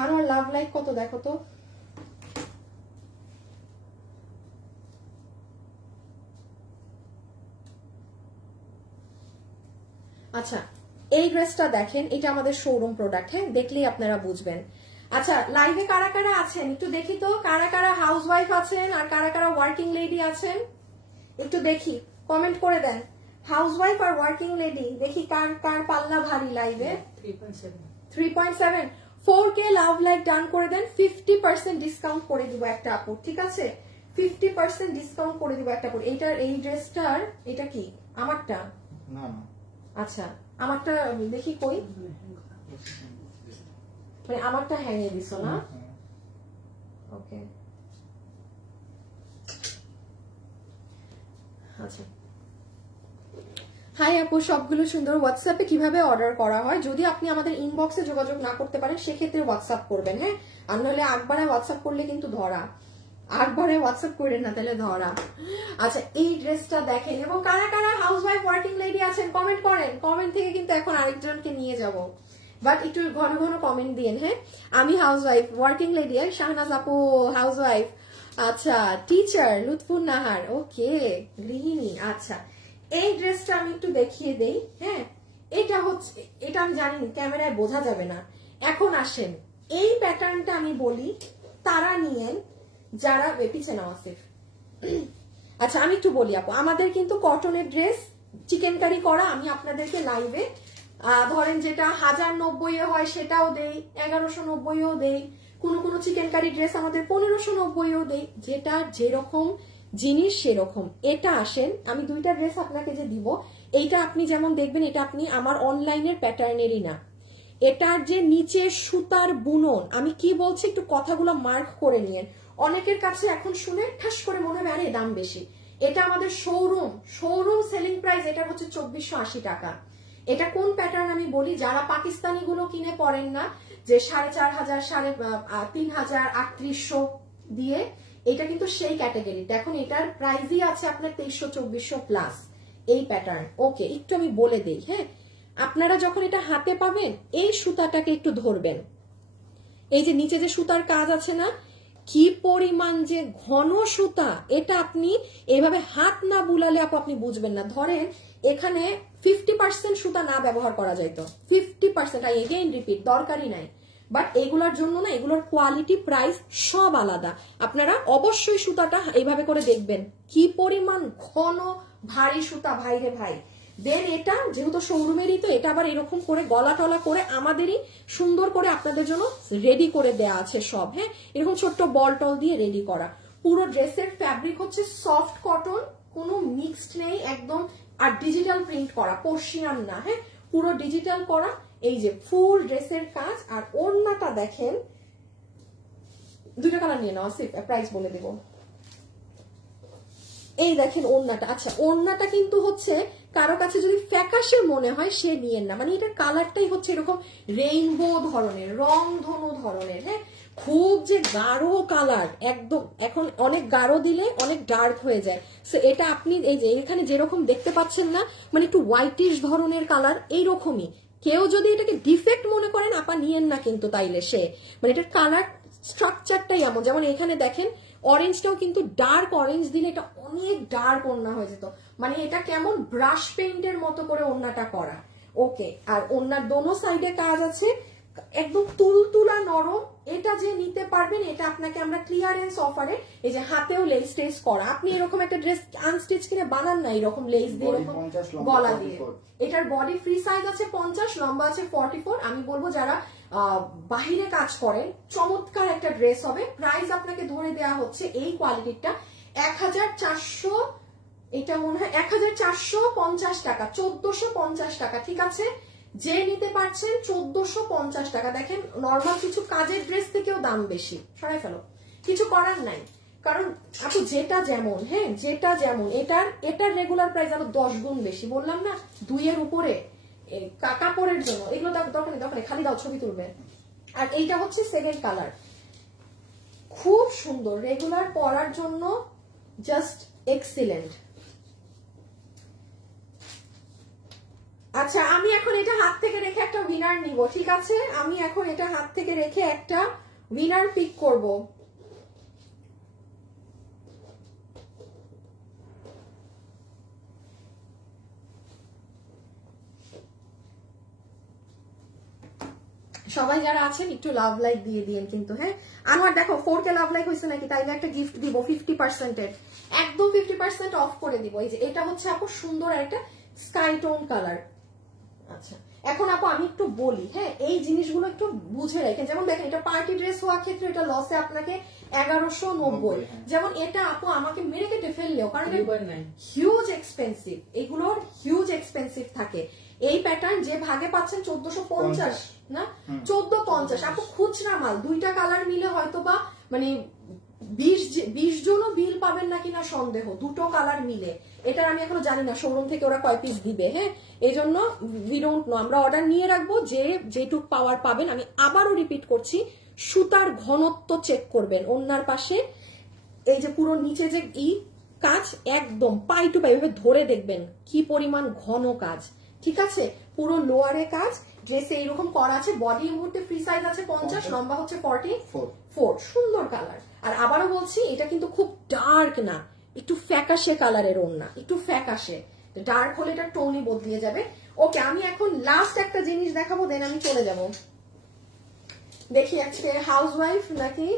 আর লাভ লাইক কত দেখো তো, আচ্ছা এই ড্রেসটা দেখেন, এটা আমাদের শোরুম প্রোডাক্ট, হ্যাঁ দেখলেই আপনারা বুঝবেন। আচ্ছা লাইভে কারা কারা আছেন একটু দেখি তো, কারা কারা হাউস ওয়াইফ আছেন আর কারা কারা ওয়ার্কিং লেডি আছেন একটু দেখি, কমেন্ট করে দেন। হাউস ওয়াইফ আর ওয়ার্কিং লেডি দেখি কার কার পাল্লা ভারী লাইভে। 3.7 4K লাভ লাইক ডান করে দেন, 50% ডিসকাউন্ট করে দিব একটা আপু, ঠিক আছে 50% ডিসকাউন্ট করে দিব একটা আপু। এইটার এই ড্রেসটার এটা কি আমারটা? না না আচ্ছা আমারটা দেখি কই, মানে আমারটা হ্যাঙ্গে দিছো না? ওকে আচ্ছা। হাই আপু, সবগুলো সুন্দর। হোয়াটসঅ্যাপে কিভাবে অর্ডার করা হয়? যদি আপনি আমাদের ইনবক্সে যোগাযোগ না করতে পারেন সেক্ষেত্রে হোয়াটসঅ্যাপ করবেন, হ্যাঁ আর নাহলে একবারে হোয়াটসঅ্যাপ করলে কিন্তু ধরা, একবারে হোয়াটসঅ্যাপ করেন না তাহলে ধরা। আচ্ছা এই ড্রেসটা দেখেন, এবং কারা কারা হাউস ওয়াইফ ওয়ার্কিং লেডি আছেন কমেন্ট করেন, কমেন্ট থেকে কিন্তু এখন আরেকজনকে নিয়ে যাব, বাট একটু ঘন ঘন কমেন্ট দিন, হ্যাঁ আমি house wife working lady, Shahnaz আপু হাউস ওয়াইফ, আচ্ছা টিচার লুৎফুন নাহার, ওকে গৃহিণী। আচ্ছা এই ড্রেসটা আমি একটু দেখিয়ে দেই, হ্যাঁ এটা হচ্ছে, এটা আমি জানি ক্যামেরায় বোঝা যাবে না। এখন আসেন এই প্যাটার্নটা আমি বলি, তারা নিয়েন যারা পিছনে আসিফ। আচ্ছা আমি একটু বলি আপু, আমাদের কিন্তু কটনের ড্রেস চিকেন কারি করা, আমি আপনাদেরকে লাইভে ধরেন যেটা 1090 হয় সেটাও দেই, 1190ও দেই, কোন চিকেন কারি ড্রেস আমাদের 1590ও দেই, যেটা যেরকম জিনিস সেরকম। এটা আসেন আমি দুইটা ড্রেস আপনাকে যে দিব, এইটা আপনি যেমন দেখবেন এটা আপনি আমার অনলাইনের প্যাটার্নেরই না, এটার যে নিচে সুতার বুনন, আমি কি বলছি একটু কথাগুলো মার্ক করে নিয়েন। অনেকের কাছে এখন শুনে ঠাস করে মনে হবে আরে দাম বেশি, এটা আমাদের শোরুম সেলিং প্রাইস, এটা হচ্ছে 2480 টাকা। এটা কোন প্যাটার্ন আমি বলি, যারা পাকিস্তানি গুলো কিনে পরেন না যে 4500 3500 3800 দিয়ে, এটা কিন্তু সেই ক্যাটাগরিটা। এখন এটার প্রাইসই আছে আপনার 2300-2400 প্লাস এই প্যাটার্ন। ওকে একটু আমি বলে দেই, হ্যাঁ আপনারা যখন এটা হাতে পাবেন এই সুতাটাকে একটু ধরবেন, এই যে নিচে যে সুতার কাজ আছে না, কি পরিমাণ যে ঘন সুতা, এটা আপনি এইভাবে হাত না বুলালে আপনি বুঝবেন না। ধরেন এখানে 50% সুতা না ব্যবহার করা যাইতো, 50%, আই এগেইন রিপিট, দরকারই নাই, বাট এগুলোর জন্য না, এগুলোর কোয়ালিটি প্রাইস সব আলাদা। আপনারা অবশ্যই সুতাটা এইভাবে করে দেখবেন কি পরিমাণ ঘন ভারী সুতা, ভাইরে ভাই। দেন এটা যেহেতু শোরুমেরই, তো এটা আবার এরকম করে গলা টলা করে আমাদেরই সুন্দর করে আপনাদের জন্য রেডি করে দেয়া আছে সব, হ্যাঁ এরকম ছোট্ট বল টল দিয়ে রেডি করা। পুরো ড্রেসের ফ্যাব্রিক হচ্ছে সফট কটন, কোনো মিক্সড নেই একদম, আর ডিজিটাল প্রিন্ট করা, পর্শিয়ান না, হ্যাঁ পুরো ডিজিটাল করা। এই যে ফুল ড্রেসের কাজ, আর ওড়নাটা দেখেন, দুটো কালার নিয়ে নাও আসিফ, প্রাইস বলে দেব। এই দেখেন ওড়নাটা, আচ্ছা ওড়নাটা কিন্তু হচ্ছে কারো কাছে যদি ফ্যাকাশে মনে হয় সে নিয়েন না, মানে এটার কালারটাই হচ্ছে এরকম রেইনবো ধরনের, রং ধনু ধরনের, হ্যাঁ খুব যে গাঢ় কালার একদম, এখন অনেক গাঢ় দিলে অনেক ডার্ক হয়ে যায়। সো এটা আপনি এই যে এখানে যেরকম দেখতে পাচ্ছেন না, মানে একটু হোয়াইটিশ ধরনের কালার, এইরকমই। কেউ যদি এটাকে ডিফেক্ট মনে করেন আপা নিয়েন না কিন্তু তাইলে, সে মানে এটার কালার স্ট্রাকচারটাই এমন, যেমন এখানে দেখেন অরেঞ্জটাও কিন্তু ডার্ক অরেঞ্জ দিলে এটা অনেক ডার্ক ওড়না হয়ে যেত, মানে এটা কেমন ব্রাশ পেইন্টের মতো করে ওড়নাটা করা। ওকে আর ওড়নার দোনো সাইডে কাজ আছে, একদম তুলতুলা নরম। এটা যে নিতে পারবেন, এটা আপনাকে আমরা ক্লিয়ারেন্স অফারে, এই যে হাতেও লেস টেস করা, আপনি এরকম একটা ড্রেস আনস্টিচ কিনে বানান না এরকম লেস দিয়ে এরকম গলা দিয়ে। এটার বডি ফ্রি সাইজ আছে 50, লম্বা আছে 44। আমি বলবো যারা বাহিরে কাজ করেন চমৎকার একটা ড্রেস হবে। প্রাইস আপনাকে ধরে দেওয়া হচ্ছে এই কোয়ালিটিটা 1400, এটা মনে হয় 1450 টাকা, 1450 টাকা, ঠিক আছে যে নিতে পারছেন 1450 টাকা। দেখেন নর্মাল কিছু কাজের ড্রেস থেকেও দাম বেশি, সরাই ফেলো, কিছু করার নাই, কারণ আপু যেটা যেমন, হ্যাঁ যেটা যেমন, এটার রেগুলার প্রাইস আরো 10 গুণ বেশি, বললাম না 2 এর উপরে কাপড়ের জন্য। এগুলো দরকার খালি দাও ছবি তুলবে, আর এইটা হচ্ছে সেকেন্ড কালার, খুব সুন্দর, রেগুলার পরার জন্য জাস্ট এক্সিলেন্ট। আচ্ছা আমি এখন এটা হাত থেকে রেখে একটা উইনার নিব, ঠিক আছে? আমি এখন এটা হাত থেকে রেখে একটা উইনার পিক করব। সবাই যারা আছেন একটু লাভ লাইক দিয়ে দিয়েন কিন্তু, হ্যাঁ। আমার দেখো 4K লাভ লাইক হয়েছে নাকি, তাইলে একটা গিফট দিব 50% এর, একদম 50% অফ করে দিব। এই যে এটা হচ্ছে আপু সুন্দর একটা স্কাই টোন কালার। আচ্ছা এখন আপু আমি একটু বলি, হ্যাঁ, এই জিনিসগুলো একটু বুঝে রাখেন। যেমন দেখেন এটা পার্টি ড্রেস হওয়ার ক্ষেত্রে এটা লসে আপনাকে 1190, যেমন এটা আপু আমাকে মেরে কেটে ফেললেও, কারণ হিউজ এক্সপেন্সিভ, এগুলোর হিউজ এক্সপেন্সিভ থাকে। এই প্যাটার্ন যে ভাগে পাচ্ছেন 1450 না 1450, আপু খুচরা মাল, দুইটা কালার মিলে হয়তো বা মানে 20 জনও বিল পাবেন না কিনা সন্দেহ, দুটো কালার মিলে। এটার আমি এখনো জানি না শোরুম থেকে ওরা কয় পিস দিবে, হ্যাঁ, এই জন্য উই ডোন্ট নো, আমরা অর্ডার নিয়ে রাখবো, যে যেটুক পাওয়ার পাবেন। আমি আবারও রিপিট করছি, সুতার ঘনত্ব চেক করবেন, ওনার পাশে এই যে পুরো নিচে যে কাজ একদম পাই টু পাই ভাবে ধরে দেখবেন কি পরিমাণ ঘন কাজ, ঠিক আছে? পুরো লোয়ারে কাজ, ড্রেসে এইরকম করা আছে, বডি এই মুহূর্তে ফ্রি সাইজ আছে 50, লম্বা হচ্ছে 44, সুন্দর কালার। আর আবারও বলছি এটা কিন্তু খুব ডার্ক না, একটু ফ্যাকাশে কালারের ওড়না, একটু ফ্যাকাশে, ডার্ক হলে এটা টোনই বদলিয়ে যাবে। ওকে আমি এখন লাস্ট একটা জিনিস দেখাবো, দেন আমি চলে যাব। দেখি আজকে হাউসওয়াইফ নাকি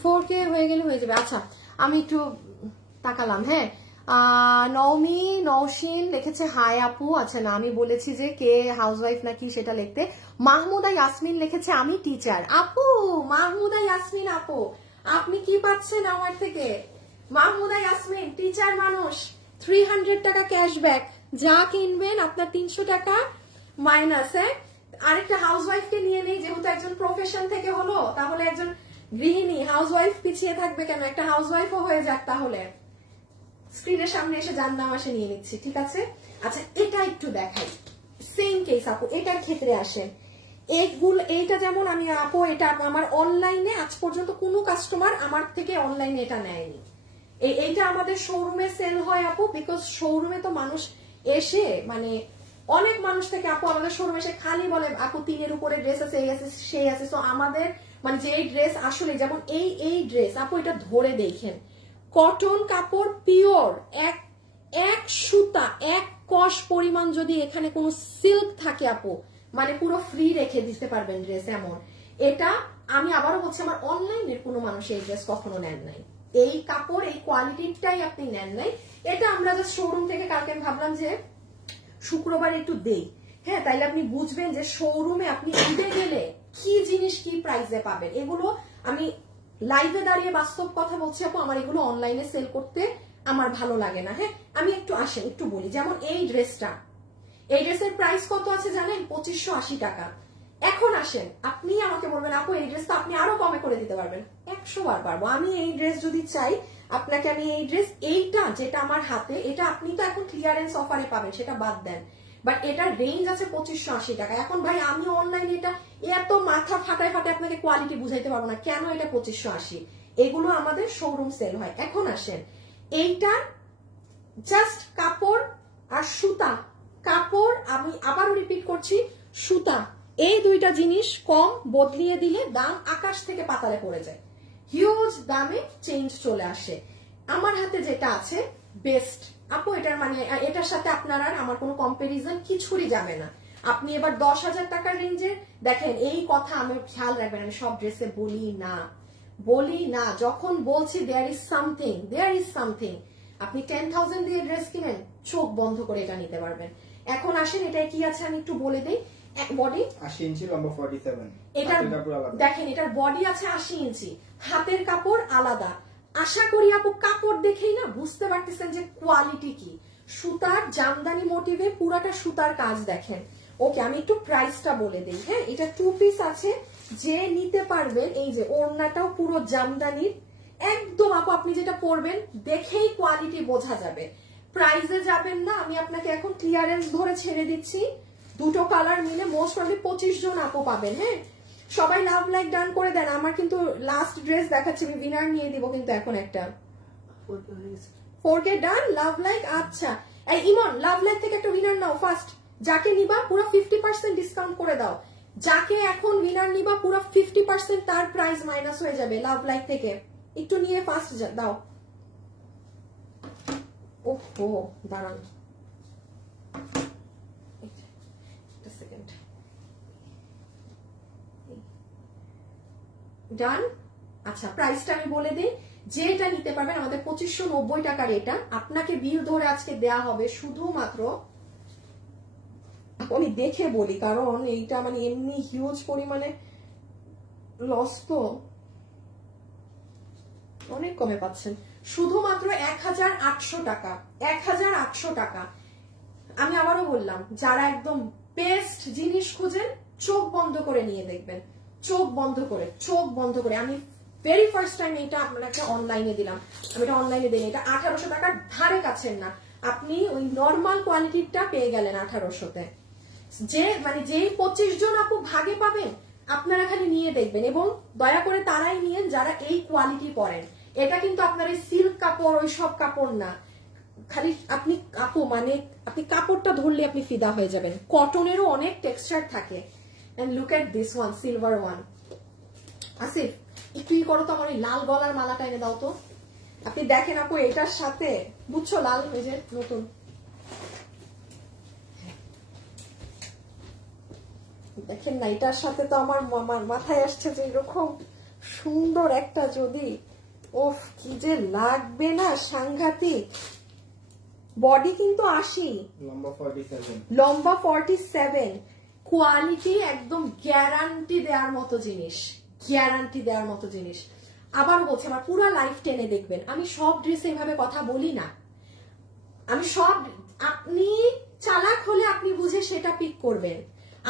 ফোরকে হয়ে গেলে হয়ে যাবে। আচ্ছা আমি একটু তাকালাম, হ্যাঁ। নওমি নওশিন লিখেছে হাই আপু। আচ্ছা না, আমি বলেছি যে কে হাউসওয়াইফ নাকি সেটা লিখতে। মাহমুদা ইয়াসমিন লিখেছে আমি টিচার। আপু মাহমুদা ইয়াসমিন আপু, আপনি কি পাচ্ছেন আমার থেকে? মাহমুদা ইয়াসমিন টিচার মানুষ, 300 টাকা ক্যাশব্যাক, যা কিনবেন আপনার 300 টাকা মাইনাস। হ্যাঁ, আরেকটা হাউসওয়াইফকে নিয়ে নেই, যেহেতু একজন প্রফেশন থেকে হলো, তাহলে একজন গৃহিণী হাউসওয়াইফ পিছিয়ে থাকবে কেন, একটা হাউসওয়াইফও হয়ে যাক তাহলে। স্ক্রিনের সামনে এসে জানলাম আসে নিয়ে নিচ্ছি, ঠিক আছে? আচ্ছা এটা একটু দেখাই, সেম কেস আপু, এটার ক্ষেত্রে আসেন। এইটা যেমন আমি আপু, এটা আমার অনলাইনে আজ পর্যন্ত কোনো কাস্টমার আমার থেকে অনলাইনে এটা নেয়নি। এইটা আমাদের শোরুমে সেল হয় আপু, বিকজ শোরুমে তো মানুষ এসে মানে অনেক মানুষ থেকে আপু আমাদের শোরুমে এসে খালি বলে আপু 3-এর উপরে ড্রেস আছে, এই আছে সেই আছে। তো আমাদের মানে যে ড্রেস আসলে যেমন এই ড্রেস আপু, এটা ধরে দেখেন, কটন কাপড় পিওর, এক সুতা এক কষ পরিমাণ যদি এখানে কোনো সিল্ক থাকে আপু, মানে পুরো ফ্রি রেখে দিতে পারবেন ড্রেস এমন। এটা আমি আবারও বলছি, আমার অনলাইনের কোনো মানুষ এই ড্রেস কখনো নেন নাই, এই কাপড় এই কোয়ালিটিটাই আপনি নেন নাই। এটা আমরা জাস্ট শোরুম থেকে কালকে ভাবলাম যে শুক্রবার একটু দেই, হ্যাঁ, তাইলে আপনি বুঝবেন যে শোরুমে আপনি উঠে গেলে কি জিনিস কি প্রাইসে পাবেন। এগুলো আমি লাইভে দাঁড়িয়ে বাস্তব কথা বলছি আপু, আমার এগুলো অনলাইনে সেল করতে আমার ভালো লাগে না। হ্যাঁ, আমি একটু আসেন একটু বলি, যেমন এই ড্রেসটা, এই ড্রেসের প্রাইস কত আছে জানেন? 2580 টাকা। এখন আসেন আপনি আমাকে বলবেন আপু এই ড্রেসটা আপনি আরো কমে করে দিতে পারবেন, 100 বার পারবো। আমি এই ড্রেস যদি চাই আপনাকে, আমি এই ড্রেস এইটা যেটা আমার হাতে, এটা আপনি তো এখন ক্লিয়ারেন্স অফারে পাবেন, সেটা বাদ দেন, বাট এটার রেঞ্জ আছে 2580 টাকা। এখন ভাই আমি অনলাইনে এটা এত মাথা ফাটায় আপনাকে কোয়ালিটি বুঝাইতে পারবো না কেন এটা 2580, এগুলো আমাদের শোরুম সেল হয়। এখন আসেন, এইটা জাস্ট কাপড় আর সুতা, কাপড় আমি আবারও রিপিট করছি, সুতা, এই দুইটা জিনিস কম বদলিয়ে দিলে দাম আকাশ থেকে পাতালে পড়ে যায়, হিউজ দামে চেঞ্জ চলে আসে। আমার হাতে যেটা আছে বেস্ট আপু, এটার মানে এটার সাথে আপনার আর আমার কোনো কম্পারিজন কিছুরই যাবে না। আপনি এবার 10,000 টাকার রেঞ্জে দেখেন, এই কথা আমি খেয়াল রাখবেন, আমি সব ড্রেসে বলি না, যখন বলছি দেয়ার ইজ সামথিং, আপনি 10,000 দিয়ে ড্রেস কিনেন, চোখ বন্ধ করে এটা নিতে পারবেন। এখন আসেন এটা কি আছে আমি একটু বলে দেই। বডি 80 ইঞ্চি, লম্বা 47। এটার দেখেন এটার বডি আছে 80 ইঞ্চি, হাতের কাপড় আলাদা। আশা করি আপু কাপড় দেখেই না বুঝতে পারতেছেন যে কোয়ালিটি কি। সুতার জামদানি মোটিভে পুরাটা সুতার কাজ দেখেন। ওকে আমি একটু প্রাইসটা বলে দিই। হ্যাঁ এটা 2 পিস আছে, যে নিতে পারবেন এই যে ওড়নাটাও পুরো জামদানির একদম আপু আপনি যেটা পরবেন দেখেই কোয়ালিটি বোঝা যাবে। প্রাইসে যাবেন না, আমি আপনাকে এখন ক্লিয়ারেন্স ধরে ছেড়ে দিচ্ছি। দুটো কালার মিলে মোস্ট প্রবাবলি 25 জন আপু পাবেন। হ্যাঁ সবাই লাভ লাইক ডান করে দেন। আমার কিন্তু লাস্ট ড্রেস দেখাচ্ছি, আমি উইনার নিয়ে দিব কিন্তু এখন একটা 4K ডান লাভ লাইক। আচ্ছা এই ইমন লাভ লাইক থেকে একটা উইনার নাও ফার্স্ট, যাকে নিবা পুরো 50% ডিসকাউন্ট করে দাও। যাকে এখন উইনার নিবা পুরো 50% তার প্রাইস মাইনাস হয়ে যাবে লাভ লাইক থেকে। একটু নিয়ে ফার্স্ট দাও। ওহো দাঁড়ান ডান। আচ্ছা প্রাইসটা আমি বলে দিই, যে এটা নিতে পারবেন আমাদের 2590 টাকার এটা আপনাকে বিল ধরে আজকে দেয়া হবে শুধুমাত্র, আমি দেখে বলি কারণ এইটা মানে এমনি হিউজ পরিমাণে লস তো, অনেক কমে পাচ্ছেন শুধুমাত্র 1800 টাকা। 1800 টাকা। আমি আবারও বললাম যারা একদম বেস্ট জিনিস খুঁজেন চোখ বন্ধ করে নিয়ে দেখবেন, চোখ বন্ধ করে, চোখ বন্ধ করে। আমি ভেরি ফার্স্ট টাইম এটা আপনাকে অনলাইনে দিলাম, আমি এটা অনলাইনে দিই। এটা 1800 টাকার ধারে কাছেন না, আপনি ওই নর্মাল কোয়ালিটিটা পেয়ে গেলেন 1800-তে। যে মানে যেই 25 জন আপু ভাগে পাবেন আপনারা খালি নিয়ে দেখবেন, এবং দয়া করে তারাই নিয়েন যারা এই কোয়ালিটি পরেন। এটা কিন্তু আপনার এই সিল্ক কাপড় ওই সব কাপড় না, খালি আপনি আপু মানে আপনি কাপড়টা ধরলে আপনি ফিদা হয়ে যাবেন। কটনেরও অনেক টেক্সচার থাকে। And look at this one, silver one. Asif একটু করো তো আমার ওই লাল গলার মালাটা এনে দাও তো। আপনি দেখেন আপু এটার সাথে বুঝছো লাল ওই যে নতুন, দেখেন না এটার সাথে তো আমার মাথায় আসছে যে এরকম সুন্দর একটা যদি, ওফ কি যে লাগবে না সাংঘাতিক। বডি কিন্তু 80, লম্বা 47, কোয়ালিটি একদম গ্যারান্টি দেওয়ার মতো জিনিস, গ্যারান্টি দেওয়ার মতো জিনিস। আবার বলছি আমার পুরো লাইফ টেনে দেখবেন, আমি সব ড্রেসে এভাবে কথা বলি না। আমি সব, আপনি চালাক হলে আপনি বুঝে সেটা পিক করবেন।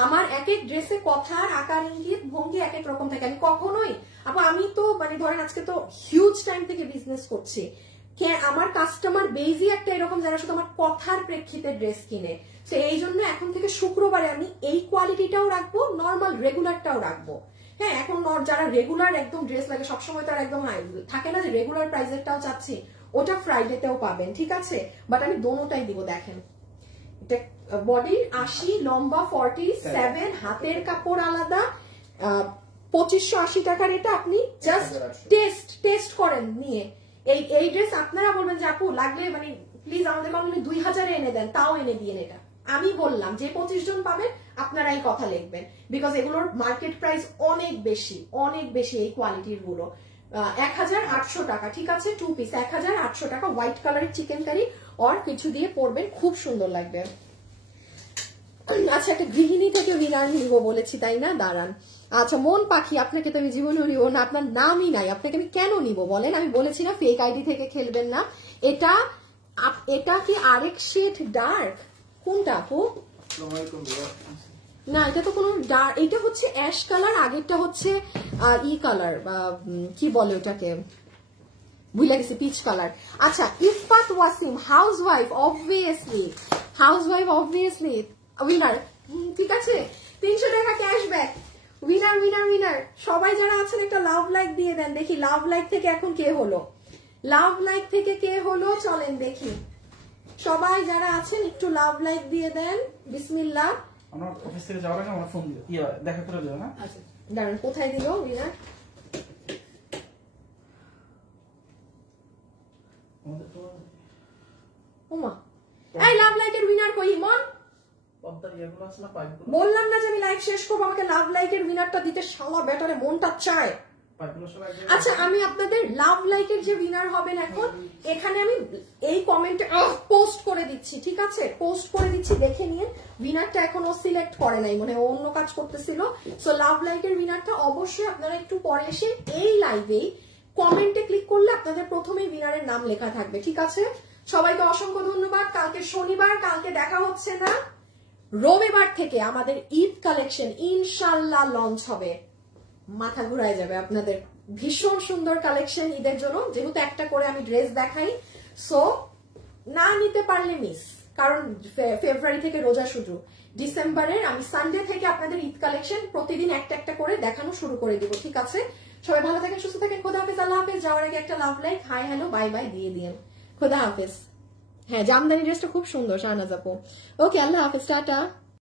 আমার এক এক ড্রেসে কথার আকার ইঙ্গিত ভঙ্গি এক এক রকম থাকে। আমি কখনোই আপু আমি তো মানে ধরেন আজকে তো হিউজ টাইম থেকে বিজনেস করছি, আমার কাস্টমার বেজই একটা এরকম যারা শুধু আমার কথার প্রেক্ষিতে ড্রেস কিনে। তো এই জন্য এখন থেকে শুক্রবারে আমি এই কোয়ালিটিটাও রাখবো, নর্মাল রেগুলারটাও রাখবো। হ্যাঁ এখন যারা রেগুলার একদম ড্রেস লাগে সবসময় তার একদম থাকে না যে রেগুলার প্রাইসেরটাও চাচ্ছি, ওটা ফ্রাইডেতেও পাবেন, ঠিক আছে। বাট আমি দোনোটাই দিব। দেখেন এটা বডি 80, লম্বা 47, হাতের কাপড় আলাদা, 2580 টাকার। এটা আপনি জাস্ট টেস্ট করেন নিয়ে। এই ড্রেস আপনারা বলবেন যে আপু লাগলে মানে প্লিজ আমাদের অনলি 2000 এনে দেন, তাও এনে দিয়ে এটা আমি বললাম যে 25 জন পাবেন আপনারা এই কথা লিখবেন, বিকজ এগুলোর মার্কেট প্রাইস অনেক বেশি, অনেক বেশি এই কোয়ালিটির গুলো। 1800 টাকা, ঠিক আছে। 2 পিস 1800 টাকা, হোয়াইট কালারের চিকেন কারি আর কিছু দিয়ে পরবেন, খুব সুন্দর লাগবে। আচ্ছা একটা গৃহিণী থেকে উইনার নিব বলেছি তাই না, দাঁড়ান। আচ্ছা মন পাখি, আপনাকে তো আমি জীবনেও নিব না, আপনার নামই নাই, আপনাকে আমি কেন নিব বলেন। আমি বলেছি না ফেক আইডি থেকে খেলবেন না। এটা কি আরেক শেড ডার্ক, কোনটা আপু? না এটা তো কোনো ডার্ক, এটা হচ্ছে অ্যাশ কালার, আগেরটা হচ্ছে কালার কি বলে ওটাকে ভুলে গেছি, পিচ কালার। আচ্ছা Ifat Wasim housewife obviously winner, ঠিক আছে। 300 টাকা ক্যাশব্যাক, উইনার উইনার উইনার। সবাই যারা আছেন একটা লাভ লাইক দিয়ে দেন, দেখি লাভ লাইক থেকে এখন কে হলো, লাভ লাইক থেকে কে হলো চলেন দেখি। সবাই যারা আছেন একটু লাভ লাইক দিয়ে দেন, বিসমিল্লাহ। আমার অফিস থেকে যাওয়ার আগে আমার ফোন দিও, দেখা করে দিও না। আচ্ছা দাঁড়ান কোথায় দিল উইনার? ওমা এই লাভ লাইকের উইনার কই ইমন? বললাম না যে আমি লাইক শেষ করবো, আমাকে লাভ লাইকের উইনারটা দিতে শালা ব্যাটারে মনটা চায়। আচ্ছা আমি আপনাদের লাভ লাইকের যে উইনার হবেন এখন এখানে আমি এই কমেন্টে পোস্ট করে দিচ্ছি, ঠিক আছে? পোস্ট করে দিচ্ছি, দেখে নিয়ে। উইনারটা এখনো সিলেক্ট করে নাই, মানে অন্য কাজ করতেছিল। সো লাভ লাইকের উইনারটা অবশ্যই আপনারা একটু পরে এসে এই লাইভে কমেন্টে ক্লিক করলে আপনাদের প্রথমেই উইনারের নাম লেখা থাকবে, ঠিক আছে? সবাইকে অসংখ্য ধন্যবাদ। কালকে শনিবার, কালকে দেখা হচ্ছে না, রবিবার থেকে আমাদের ঈদ কালেকশন ইনশাল্লাহ লঞ্চ হবে। মাথা ঘুরায় যাবে আপনাদের, ভীষণ সুন্দর কালেকশন ঈদের জন্য। যেহেতু একটা করে আমি ড্রেস দেখাই, সো না নিতে পারলে মিস, কারণ ফেব্রুয়ারি থেকে রোজা শুরু, ডিসেম্বরের আমি সানডে থেকে আপনাদের ঈদ কালেকশন প্রতিদিন একটা একটা করে দেখানো শুরু করে দিব, ঠিক আছে? সবাই ভালো থাকেন, সুস্থ থাকেন, খোদা হাফেজ, আল্লাহ হাফেজ। যাওয়ার আগে একটা love like, hi hello bye bye দিয়ে দিন, খোদা হাফেজ। হ্যাঁ, জামদানি ড্রেসটা খুব সুন্দর শাহনাজ আপু। ওকে, আল্লাহ হাফেজ, টাটা।